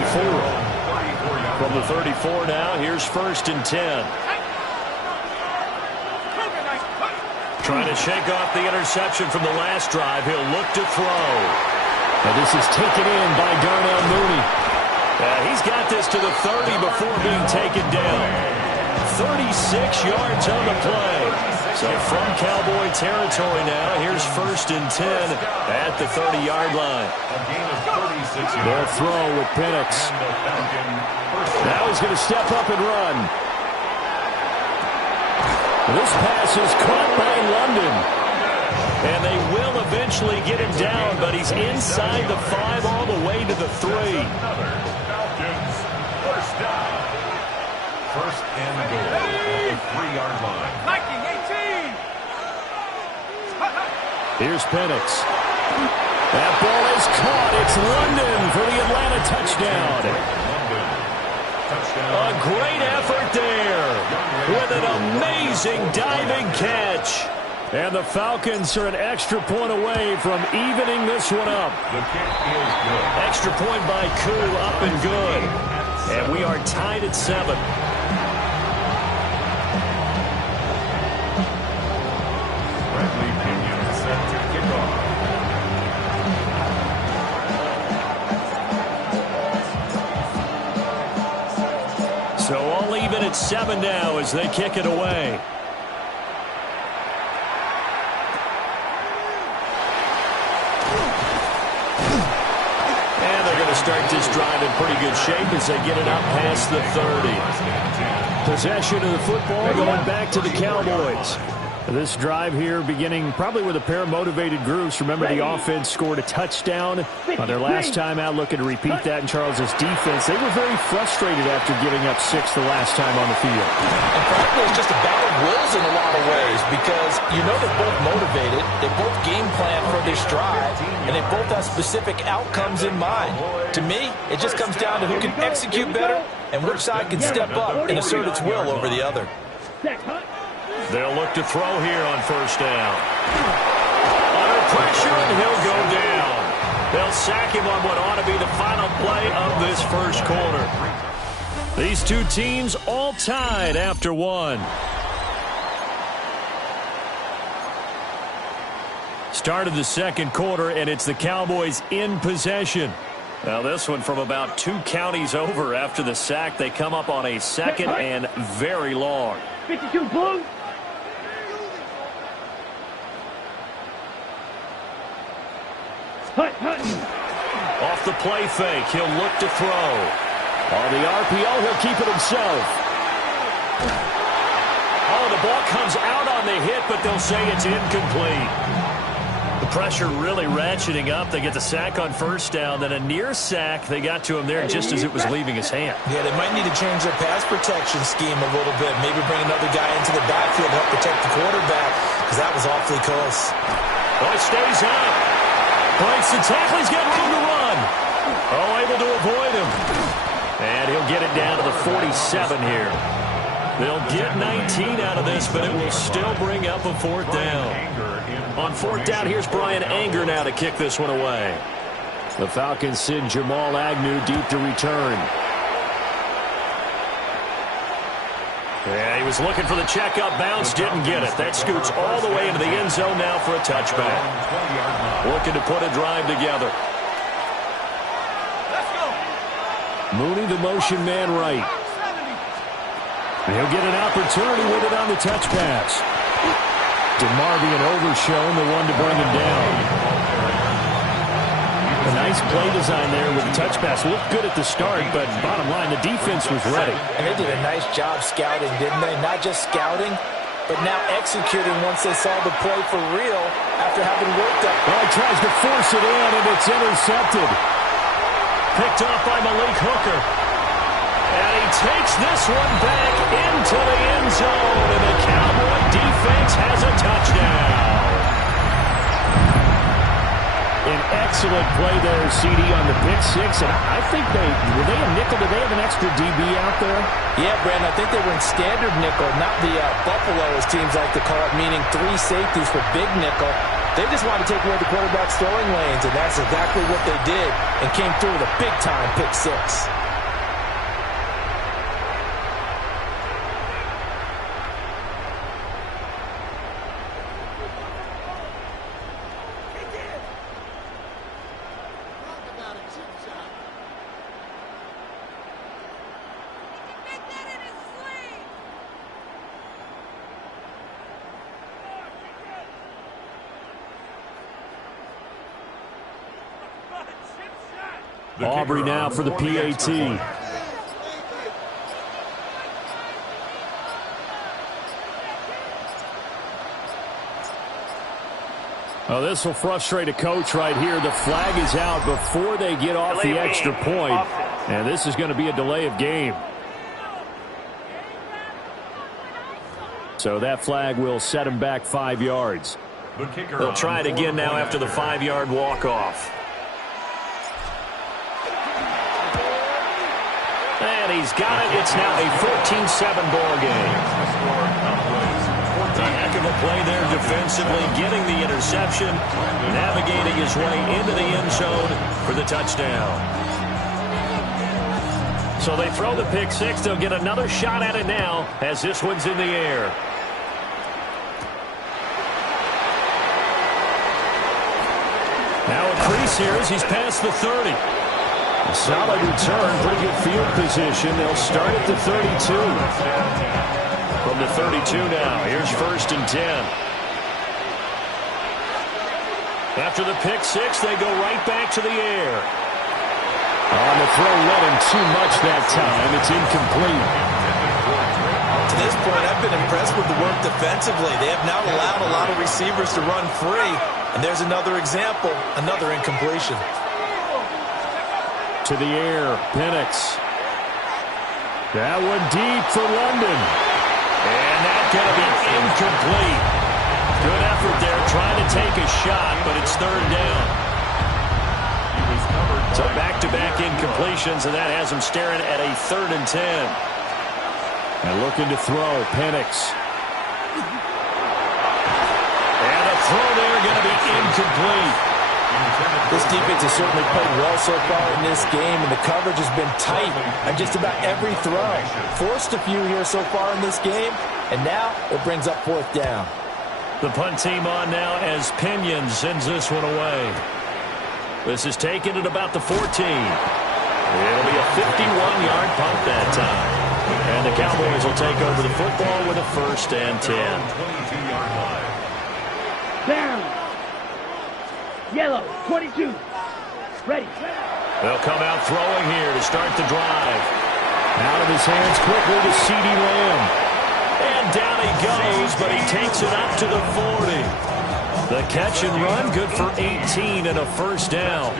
From the 34 now, here's 1st and 10. Trying to shake off the interception from the last drive. He'll look to throw. And this is taken in by Darnell Mooney. He's got this to the 30 before being taken down. 36 yards on the play. So from Cowboy territory now, here's 1st and 10 at the 30-yard line. They'll throw with Penix. Now he's going to step up and run. This pass is caught by London. And they will eventually get him down, but he's inside the 5 all the way to the 3. First and goal at the 3-yard line. Viking 18. Here's Penix. That ball is caught. It's London for the Atlanta touchdown. A great effort there with an amazing diving catch. And the Falcons are an extra point away from evening this one up. The kick is good. Extra point by Koo, up and good. And we are tied at 7. Bradley Pinion set to kick off. So all even at 7 now as they kick it away. And they're going to start this drive in pretty good shape as they get it up past the 30. Possession of the football going back to the Cowboys. This drive here beginning probably with a pair of motivated groups. Remember, the offense scored a touchdown on their last time out, looking to repeat that in Charles's defense. They were very frustrated after giving up 6 the last time on the field. And frankly, it's just a battle of wills in a lot of ways because you know they're both motivated, they both game plan for this drive, and they both have specific outcomes in mind. To me, it just comes down to who can execute better and which side can step up and assert its will over the other. They'll look to throw here on 1st down. Under pressure, and he'll go down. They'll sack him on what ought to be the final play of this first quarter. These two teams all tied after 1. Start of the second quarter, and it's the Cowboys in possession. Now this one from about 2 counties over after the sack. They come up on a 2nd and very long. 52 Blues. Off the play fake, he'll look to throw. On the RPO, he'll keep it himself. Oh, the ball comes out on the hit, but they'll say it's incomplete. The pressure really ratcheting up. They get the sack on 1st down, then a near sack. They got to him there just as it was leaving his hand. Yeah, they might need to change their pass protection scheme a little bit. Maybe bring another guy into the backfield to help protect the quarterback because that was awfully close. Well, it stays up. Breaks the tackle. He's got room to run. Oh, able to avoid him. And he'll get it down to the 47 here. They'll get 19 out of this, but it will still bring up a 4th down. On 4th down, here's Brian Anger now to kick this one away. The Falcons send Jamal Agnew deep to return. Yeah, he was looking for the checkup bounce, didn't get it. That scoots all the way into the end zone now for a touchback. Looking to put a drive together. Let's go. Mooney, the motion man right. And he'll get an opportunity with it on the touch pass. DeMarvion overshown, the one to bring him down. A nice play design there with the touch pass. Looked good at the start, but bottom line, the defense was ready. And they did a nice job scouting, didn't they? Not just scouting, but now executing once they saw the play for real after having worked up. Well, he tries to force it in, and it's intercepted. Picked off by Malik Hooker. And he takes this one back into the end zone, and the Cowboy defense has a touchdown. An excellent play there, CD, on the pick 6. And I think were they a nickel? Did they have an extra DB out there? Yeah, Brandon, I think they were in standard nickel, not the Buffalo, as teams like to call it, meaning 3 safeties for big nickel. They just wanted to take away the quarterback's throwing lanes, and that's exactly what they did, and came through with a big-time pick 6. Aubrey now for the PAT. Oh, this will frustrate a coach right here. The flag is out before they get off the extra point, and this is going to be a delay of game. So that flag will set him back 5 yards. They'll try it again now after the 5-yard walk-off. And he's got it. It's now a 14-7 ball game. A heck of a play there defensively, getting the interception, navigating his way into the end zone for the touchdown. So they throw the pick six. They'll get another shot at it now as this one's in the air. Now a crease here as he's past the 30. A solid return, pretty good field position. They'll start at the 32. From the 32 now, here's 1st and 10. After the pick six, they go right back to the air. On the throw, let him too much that time. It's incomplete. To this point, I've been impressed with the work defensively. They have not allowed a lot of receivers to run free. And there's another example, another incompletion. To the air, Penix. That one deep for London. And that's going to be incomplete. Good effort there, trying to take a shot, but it's 3rd down. So back-to-back incompletions, and that has him staring at a 3rd and 10. And looking to throw, Penix. And a throw there going to be incomplete. This defense has certainly played well so far in this game, and the coverage has been tight on just about every throw. Forced a few here so far in this game, and now it brings up 4th down. The punt team on now as Pinion sends this one away. This is taken at about the 14. It'll be a 51-yard punt that time. And the Cowboys will take over the football with a 1st and 10. Down. Yellow, 22. Ready. They'll come out throwing here to start the drive. Out of his hands quickly to CeeDee Lamb. And down he goes, but he takes it up to the 40. The catch and run, good for 18 and a 1st down.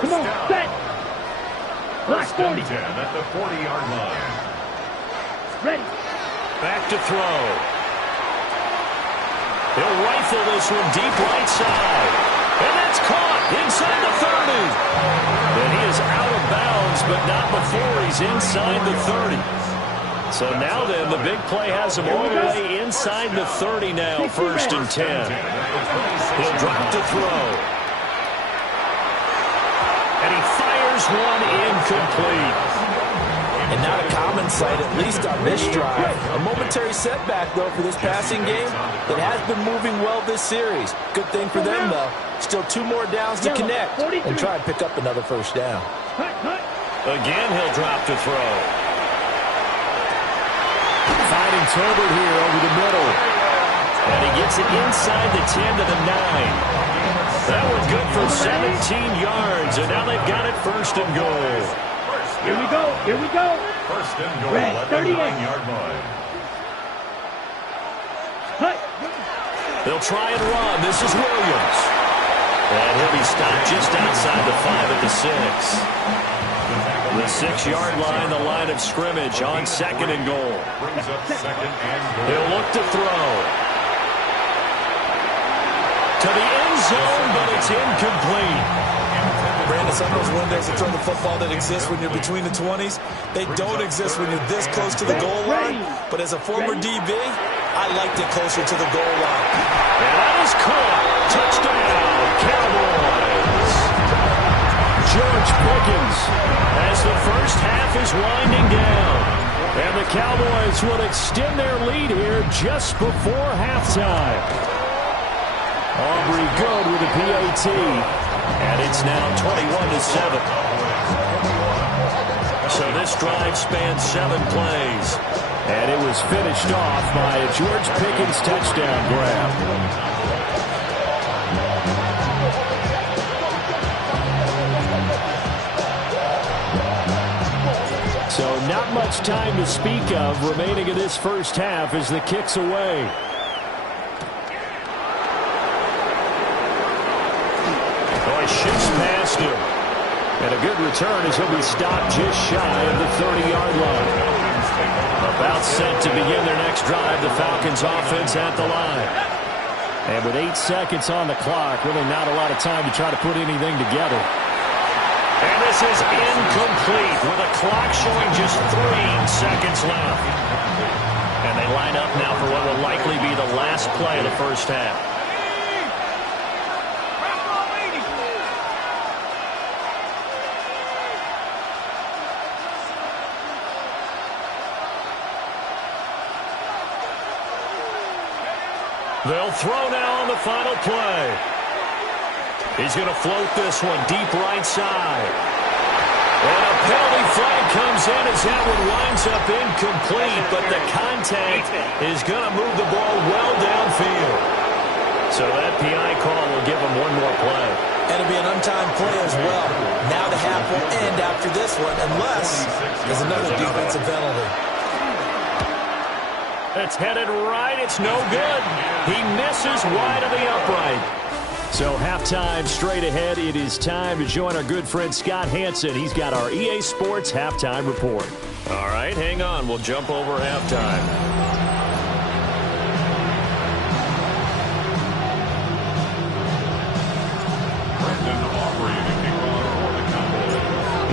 Come on, set. Black 40. At the 40-yard line. Ready. Back to throw. He'll rifle this one deep right side. And that's caught inside the 30. And he is out of bounds, but not before he's inside the 30. So now then, the big play has him all the way inside the 30 now, 1st and 10. He'll drop to throw. And he fires one incomplete. And not a common sight, at least on this drive. A momentary setback, though, for this passing game that has been moving well this series. Good thing for them, though. Still 2 more downs to connect and try and pick up another 1st down. Again, he'll drop to throw. Finding Tolbert here over the middle. And he gets it inside the 10 to the 9. That one good for 17 yards, and now they've got it 1st and goal. Here we go. Here we go. 1st and goal Red, at the 38. 9-yard line. They'll try and run. This is Williams. And he'll be stopped just outside the 5 at the 6. The 6-yard line, the line of scrimmage on 2nd and goal. Brings up 2nd and goal. He'll look to throw. To the end zone, but it's incomplete. Brandon, some of those windows that throw the football that exist when you're between the 20s, they don't exist when you're this close to the goal line. But as a former DB, I liked it closer to the goal line. And that is caught. Touchdown, Cowboys. George Pickens as the first half is winding down. And the Cowboys will extend their lead here just before halftime. Aubrey good with the PAT. And it's now 21-7. So this drive spans 7 plays. And it was finished off by a George Pickens touchdown grab. not much time to speak of remaining in this first half as the kick's away. Oh, he shoots past him. And a good return as he'll be stopped just shy of the 30-yard line. About set to begin their next drive, the Falcons offense at the line. And with 8 seconds on the clock, really not a lot of time to try to put anything together. And this is incomplete with a clock showing just 3 seconds left. And they line up now for what will likely be the last play of the first half. They'll throw now on the final play. He's going to float this one deep right side. And a penalty flag comes in as that one winds up incomplete, but the contact is going to move the ball well downfield. So that PI call will give him one more play. And it'll be an untimed play as well. Now the half will end after this one, unless there's another defensive penalty. It's headed right. It's no good. He misses wide of the upright. So halftime straight ahead. It is time to join our good friend Scott Hansen. He's got our EA Sports halftime report. All right, hang on. We'll jump over halftime.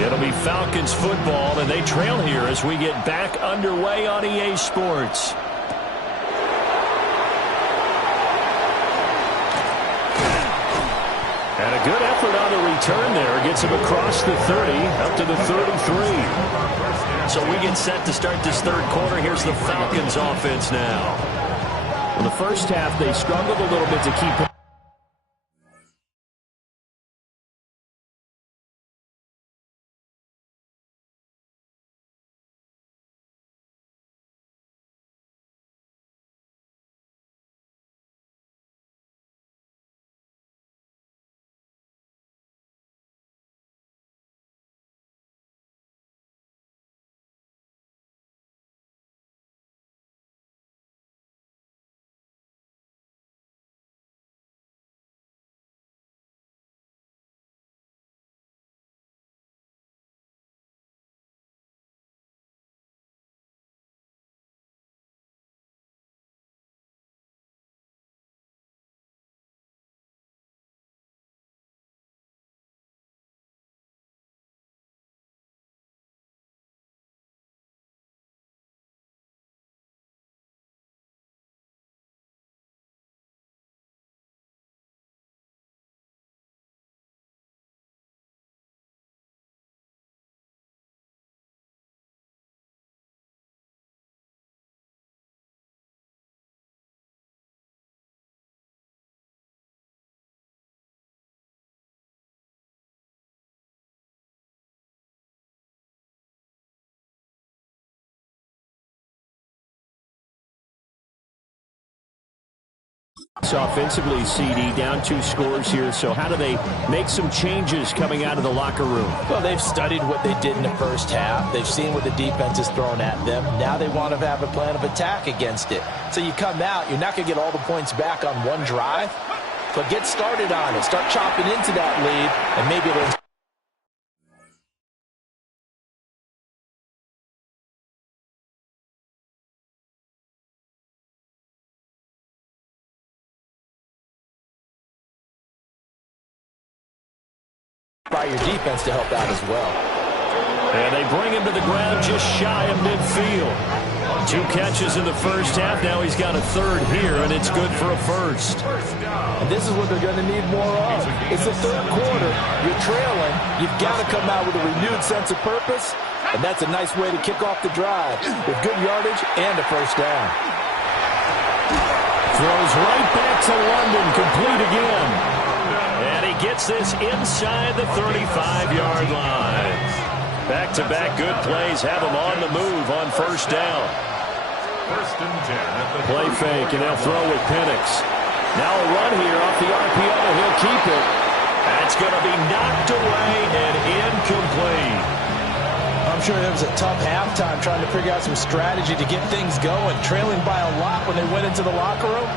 It'll be Falcons football, and they trail here as we get back underway on EA Sports. And a good effort on the return there. Gets him across the 30, up to the 33. So we get set to start this third quarter. Here's the Falcons offense now. In the first half, they struggled a little bit to keep offensively, CD, down 2 scores here. So how do they make some changes coming out of the locker room? Well, they've studied what they did in the first half. They've seen what the defense is throwing at them. Now they want to have a plan of attack against it. So you come out, you're not going to get all the points back on one drive, but get started on it. Start chopping into that lead, and maybe it'll... by your defense to help out as well. And they bring him to the ground just shy of midfield. 2 catches in the first half. Now he's got a third here, and it's good for a first. And this is what they're going to need more of. It's the third quarter. You're trailing. You've got to come out with a renewed sense of purpose, and that's a nice way to kick off the drive with good yardage and a first down. Throws right back to London, complete again. And he gets this inside the 35-yard line. Back-to-back good plays have him on the move on first down. First and 10 at the play fake, and they'll throw with Penix. Now a run here off the RPO, and he'll keep it. That's going to be knocked away and incomplete. I'm sure it was a tough halftime trying to figure out some strategy to get things going, trailing by a lot when they went into the locker room.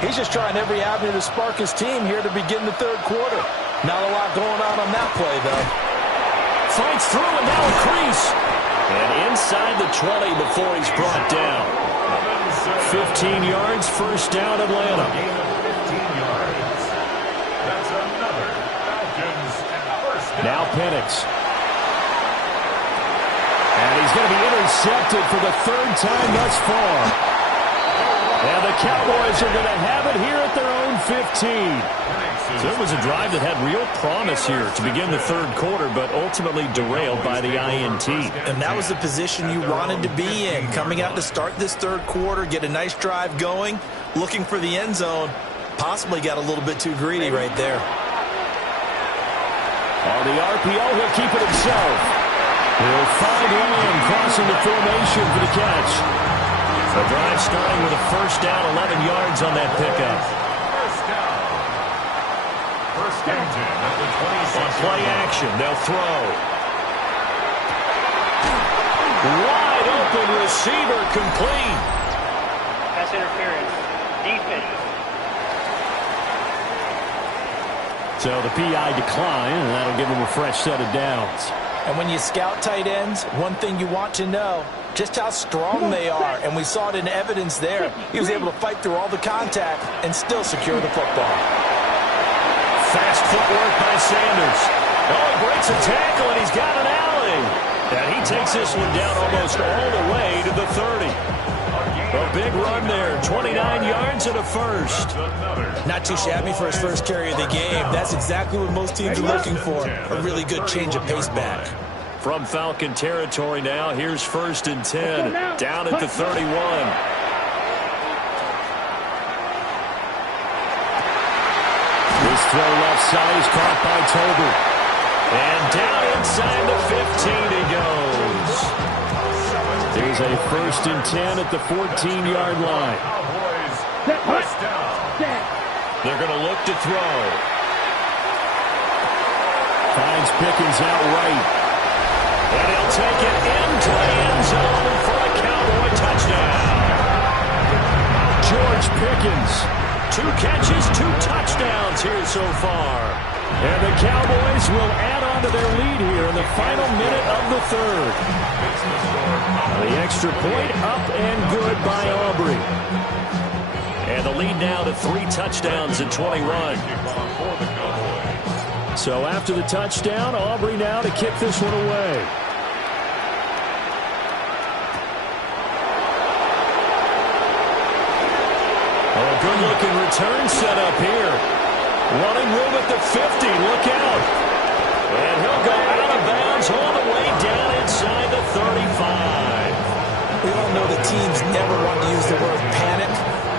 He's just trying every avenue to spark his team here to begin the third quarter. Not a lot going on that play, though. Fights through and now a crease. And inside the 20 before he's brought down. 15 yards, first down, Atlanta. Gain of 15 yards. That's another Falcons first down. Now Penix. And he's going to be intercepted for the third time thus far. And the Cowboys are going to have it here at their own 15. So it was a drive that had real promise here to begin the third quarter, but ultimately derailed by the INT. And that was the position you wanted to be in. Coming out to start this third quarter, get a nice drive going, looking for the end zone. Possibly got a little bit too greedy right there. On the RPO, he'll keep it himself. He'll find Lamb crossing the formation for the catch. The drive starting with a first down, 11 yards on that pickup. First down. First down at the 26. On play action, they'll throw. Wide open receiver, complete. Pass interference. Defense. So the PI decline, and that'll give him a fresh set of downs. And when you scout tight ends, one thing you want to know, just how strong they are. And we saw it in evidence there. He was able to fight through all the contact and still secure the football. Fast footwork by Sanders. Oh, he breaks a tackle, and he's got an alley. And he takes this one down almost all the way to the 30. A big run there, 29 yards and a first. Not too shabby for his first carry of the game. That's exactly what most teams are looking for, a really good change of pace back. From Falcon territory now, here's first and 10, down at the 31. This throw left side is caught by Tolbert. And down inside the 15 he goes. There's a first and 10 at the 14-yard line. First down. They're going to look to throw. Finds Pickens out right. And he'll take it into the end zone for a Cowboy touchdown. George Pickens, 2 catches, 2 touchdowns here so far. And the Cowboys will add on to their lead here in the final minute of the third. The extra point up and good by Aubrey. And the lead now to 3 touchdowns in 21. So after the touchdown, Aubrey now to kick this one away. Oh, good-looking return set up here. Running room at the 50. Look out. And he'll go out of bounds all the way down inside the 35. We all know the teams never want to use the word panic,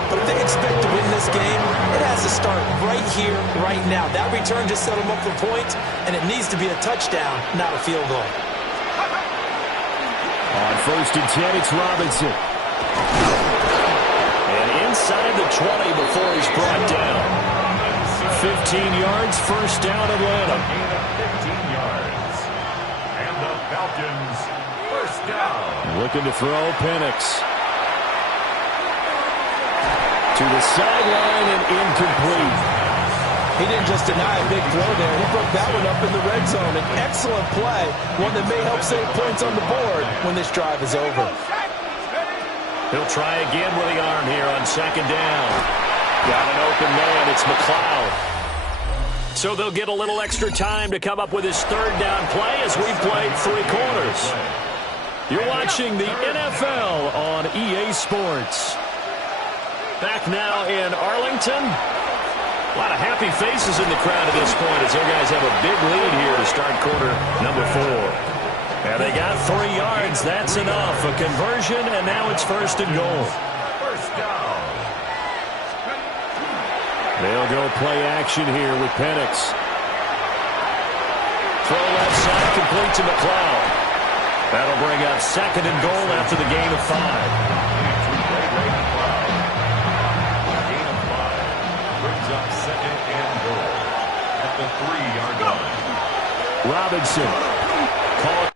but if they expect to win this game, it has to start right here, right now. That return just set them up for points, and it needs to be a touchdown, not a field goal. On first and 10, it's Robinson. And inside the 20 before he's brought down. 15 yards, first down, Atlanta. Gain of 15 yards. And the Falcons, first down. Looking to throw, Penix. To the sideline and incomplete. He didn't just deny a big throw there. He broke that one up in the red zone. An excellent play, one that may help save points on the board when this drive is over. He'll try again with the arm here on second down. Got an open man. It's McLeod. So they'll get a little extra time to come up with his third down play as we've played 3 quarters. You're watching the NFL on EA Sports. Back now in Arlington. A lot of happy faces in the crowd at this point as their guys have a big lead here to start quarter number 4. And they got 3 yards. That's enough. A conversion, and now it's first and goal. First down. They'll go play action here with Penix. Throw left side, complete to McLeod. That'll bring up second and goal after the gain of 5. Gain of 5 brings up second and goal at the 3-yard line. Robinson. Call it.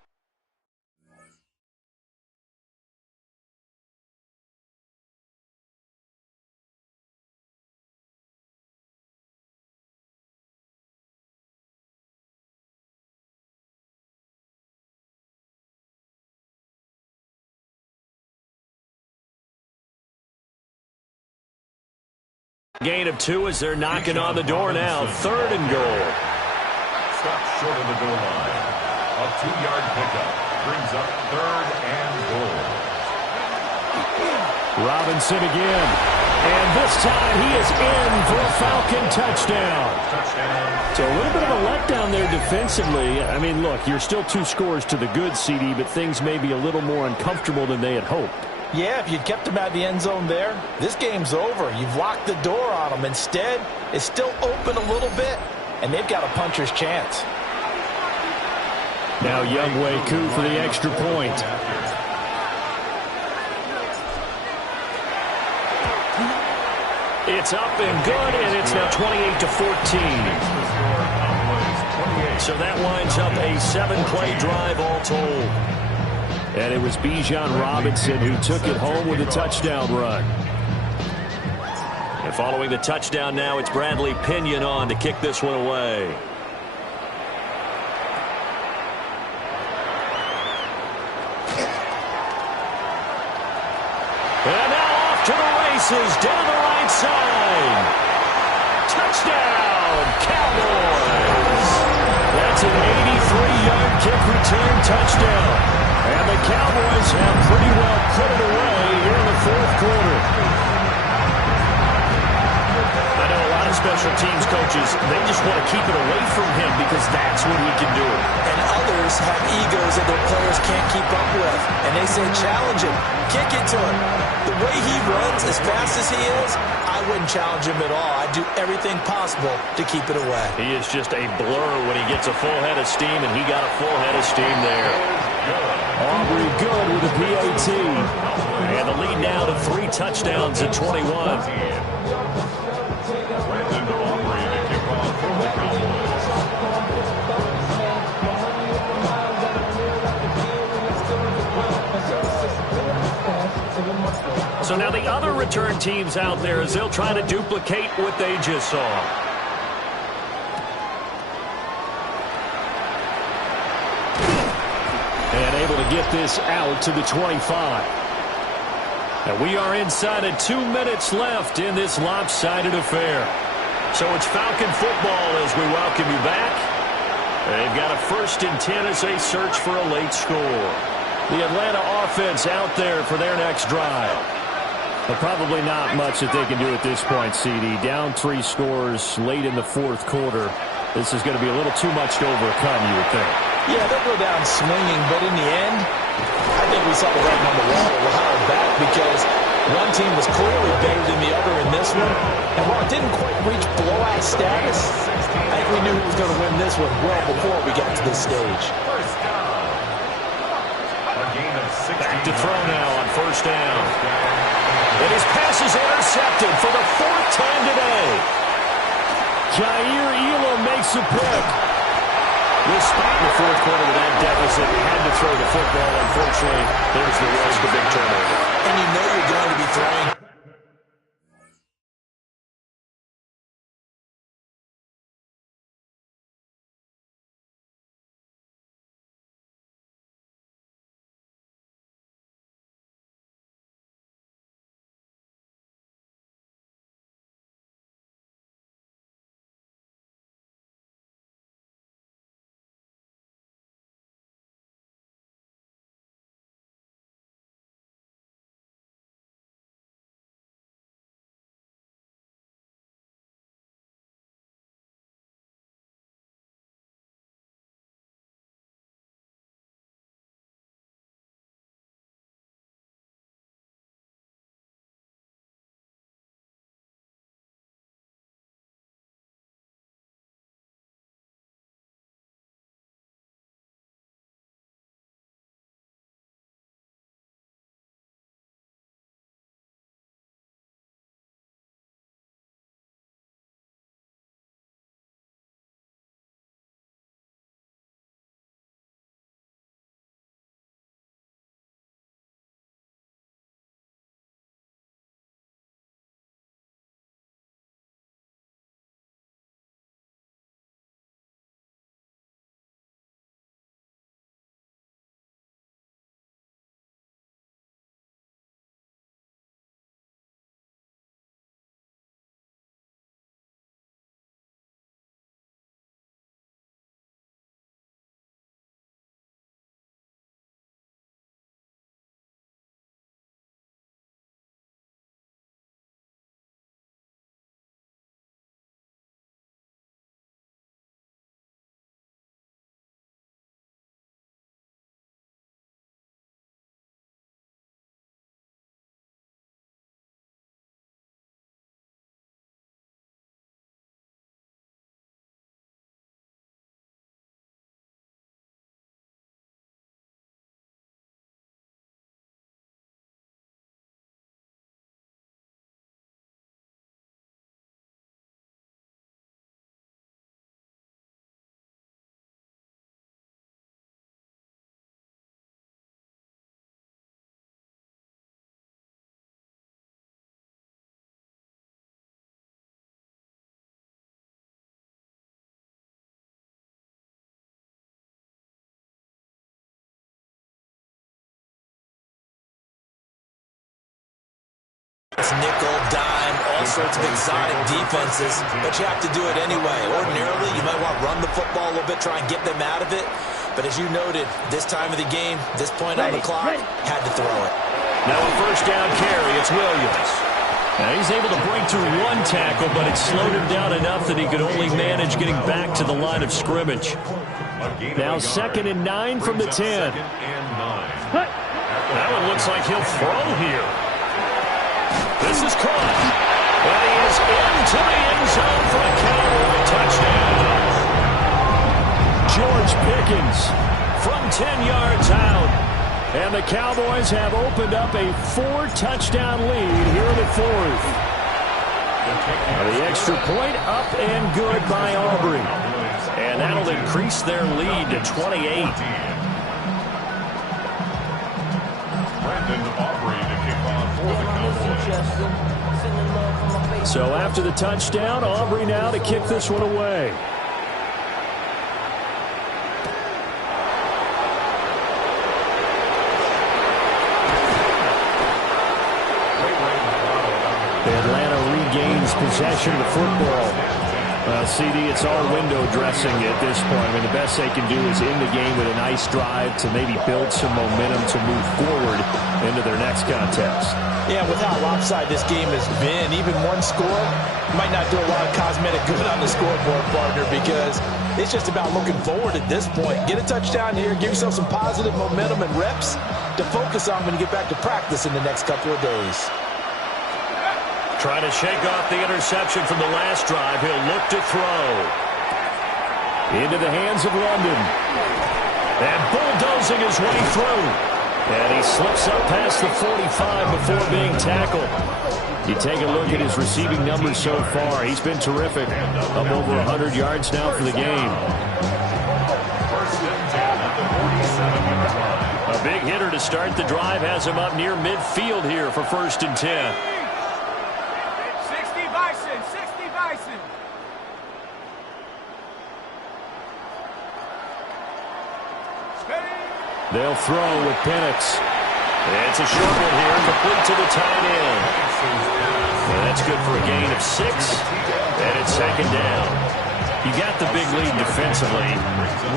Gain of 2 as they're knocking on the door now. 3rd and goal. Stopped short of the goal line. A 2-yard pickup brings up 3rd and goal. Robinson again. And this time he is in for a Falcon touchdown. So a little bit of a letdown there defensively. I mean, look, you're still 2 scores to the good, CD, but things may be a little more uncomfortable than they had hoped. Yeah, if you'd kept him out of the end zone there, this game's over. You've locked the door on him. Instead, it's still open a little bit, and they've got a puncher's chance. Now Younghoe Koo for the extra point. It's up and good, and it's now 28-14. So that winds up a 7-play drive all told. And it was Bijan Robinson who took it home with a touchdown run. And following the touchdown now, it's Bradley Pinion on to kick this one away. And now off to the races down the right side. Touchdown, Cowboys. That's an 83-yard kick return touchdown. And the Cowboys have pretty well put it away here in the 4th quarter. I know a lot of special teams coaches, they just want to keep it away from him because that's what he can do. And others have egos that their players can't keep up with. And they say, challenge him, kick it to him. The way he runs, as fast as he is, I wouldn't challenge him at all. I'd do everything possible to keep it away. He is just a blur when he gets a full head of steam, and he got a full head of steam there. Aubrey good with a PAT. And the lead now to 3 touchdowns at 21. So now the other return teams out there as they'll try to duplicate what they just saw. And able to get this out to the 25. And we are inside of 2 minutes left in this lopsided affair. So it's Falcon football as we welcome you back. They've got a 1st and 10 as they search for a late score. The Atlanta offense out there for their next drive. But probably not much that they can do at this point, CD. Down 3 scores late in the 4th quarter. This is going to be a little too much to overcome, you would think. Yeah, they'll go down swinging, but in the end, I think we saw the writing on the wall a while back because one team was clearly better than the other in this one. And while it didn't quite reach blowout status, I think we knew who was going to win this one well before we got to this stage. Back to throw now on 1st down. And his pass is intercepted for the 4th time today. Jair Elam makes a pick. This spot in the 4th quarter with that deficit, had to throw the football. Unfortunately, there's the risk of big turnover. And you know you're going to be throwing It's nickel, dime, all sorts of exotic defenses, but you have to do it anyway. Ordinarily, you might want to run the football a little bit, try and get them out of it. But as you noted, this time of the game, this point on the clock, had to throw it. Now a first down carry, it's Williams. Now he's able to break through one tackle, but it slowed him down enough that he could only manage getting back to the line of scrimmage. Now 2nd and 9 from the 10. That one looks like he'll throw here. This is caught. And he is into the end zone for a Cowboy touchdown. George Pickens from 10 yards out. And the Cowboys have opened up a 4-touchdown lead here in the 4th. The extra point up and good by Aubrey. And that'll increase their lead to 28. So after the touchdown, Aubrey now to kick this one away. Atlanta regains possession of the football. CD, it's all window dressing at this point. I mean, the best they can do is end the game with a nice drive to maybe build some momentum to move forward into their next contest. Yeah, with how lopsided this game has been, even one score might not do a lot of cosmetic good on the scoreboard, partner, because it's just about looking forward at this point. Get a touchdown here, give yourself some positive momentum and reps to focus on when you get back to practice in the next couple of days. Trying to shake off the interception from the last drive. He'll look to throw. Into the hands of London. And bulldozing his way through. And he slips up past the 45 before being tackled. You take a look at his receiving numbers so far. He's been terrific. Up over 100 yards now for the game. A big hitter to start the drive has him up near midfield here for 1st and 10. They'll throw with Penix. It's a short one here, complete to the tight end. And that's good for a gain of 6. And it's 2nd down. You got the big lead defensively.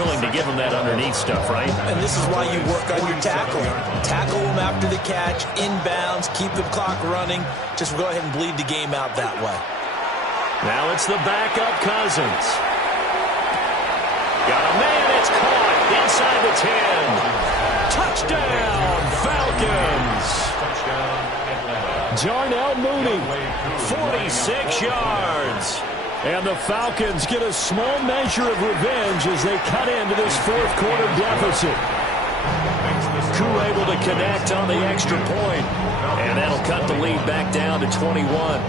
Willing to give them that underneath stuff, right? And this is why you work on your tackle. Tackle them after the catch, inbounds, keep the clock running. Just go ahead and bleed the game out that way. Now it's the backup Cousins. Got a man, it's caught inside the 10. Touchdown, Falcons. Darnell Mooney, 46 yards. And the Falcons get a small measure of revenge as they cut into this 4th quarter deficit. Koo able to connect on the extra point. And that'll cut the lead back down to 21.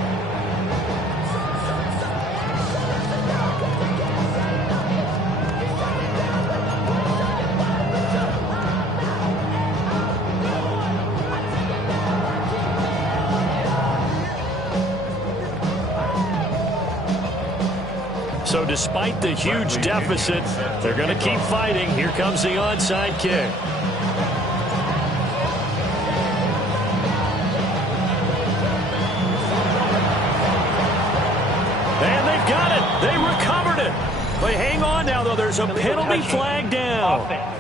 So despite the huge deficit, they're going to keep fighting. Here comes the onside kick. And they've got it. They recovered it. They hang on now, though. There's a penalty flag down.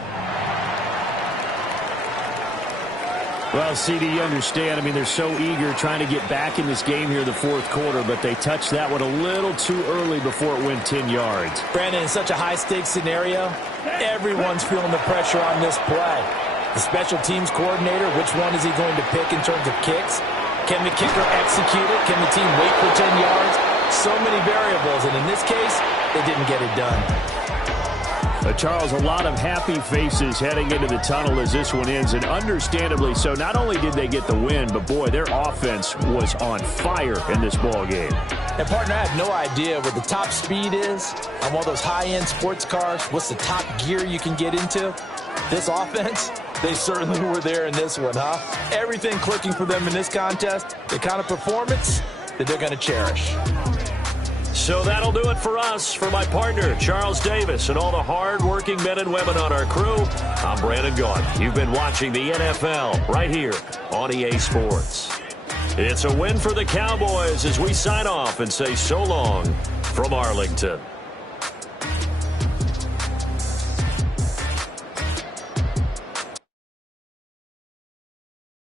Well, CD, you understand. I mean, they're so eager trying to get back in this game here in the 4th quarter, but they touched that one a little too early before it went 10 yards. Brandon, in such a high-stakes scenario, everyone's feeling the pressure on this play. The special teams coordinator, which one is he going to pick in terms of kicks? Can the kicker execute it? Can the team wait for 10 yards? So many variables, and in this case, they didn't get it done. Charles, a lot of happy faces heading into the tunnel as this one ends, and understandably so. Not only did they get the win, but boy, their offense was on fire in this ball game. And partner, I have no idea what the top speed is on one of those high-end sports cars. What's the top gear you can get into? This offense, they certainly were there in this one, huh? Everything clicking for them in this contest, the kind of performance that they're going to cherish. So that'll do it for us. For my partner, Charles Davis, and all the hard-working men and women on our crew, I'm Brandon Gaudin. You've been watching the NFL right here on EA Sports. It's a win for the Cowboys as we sign off and say so long from Arlington.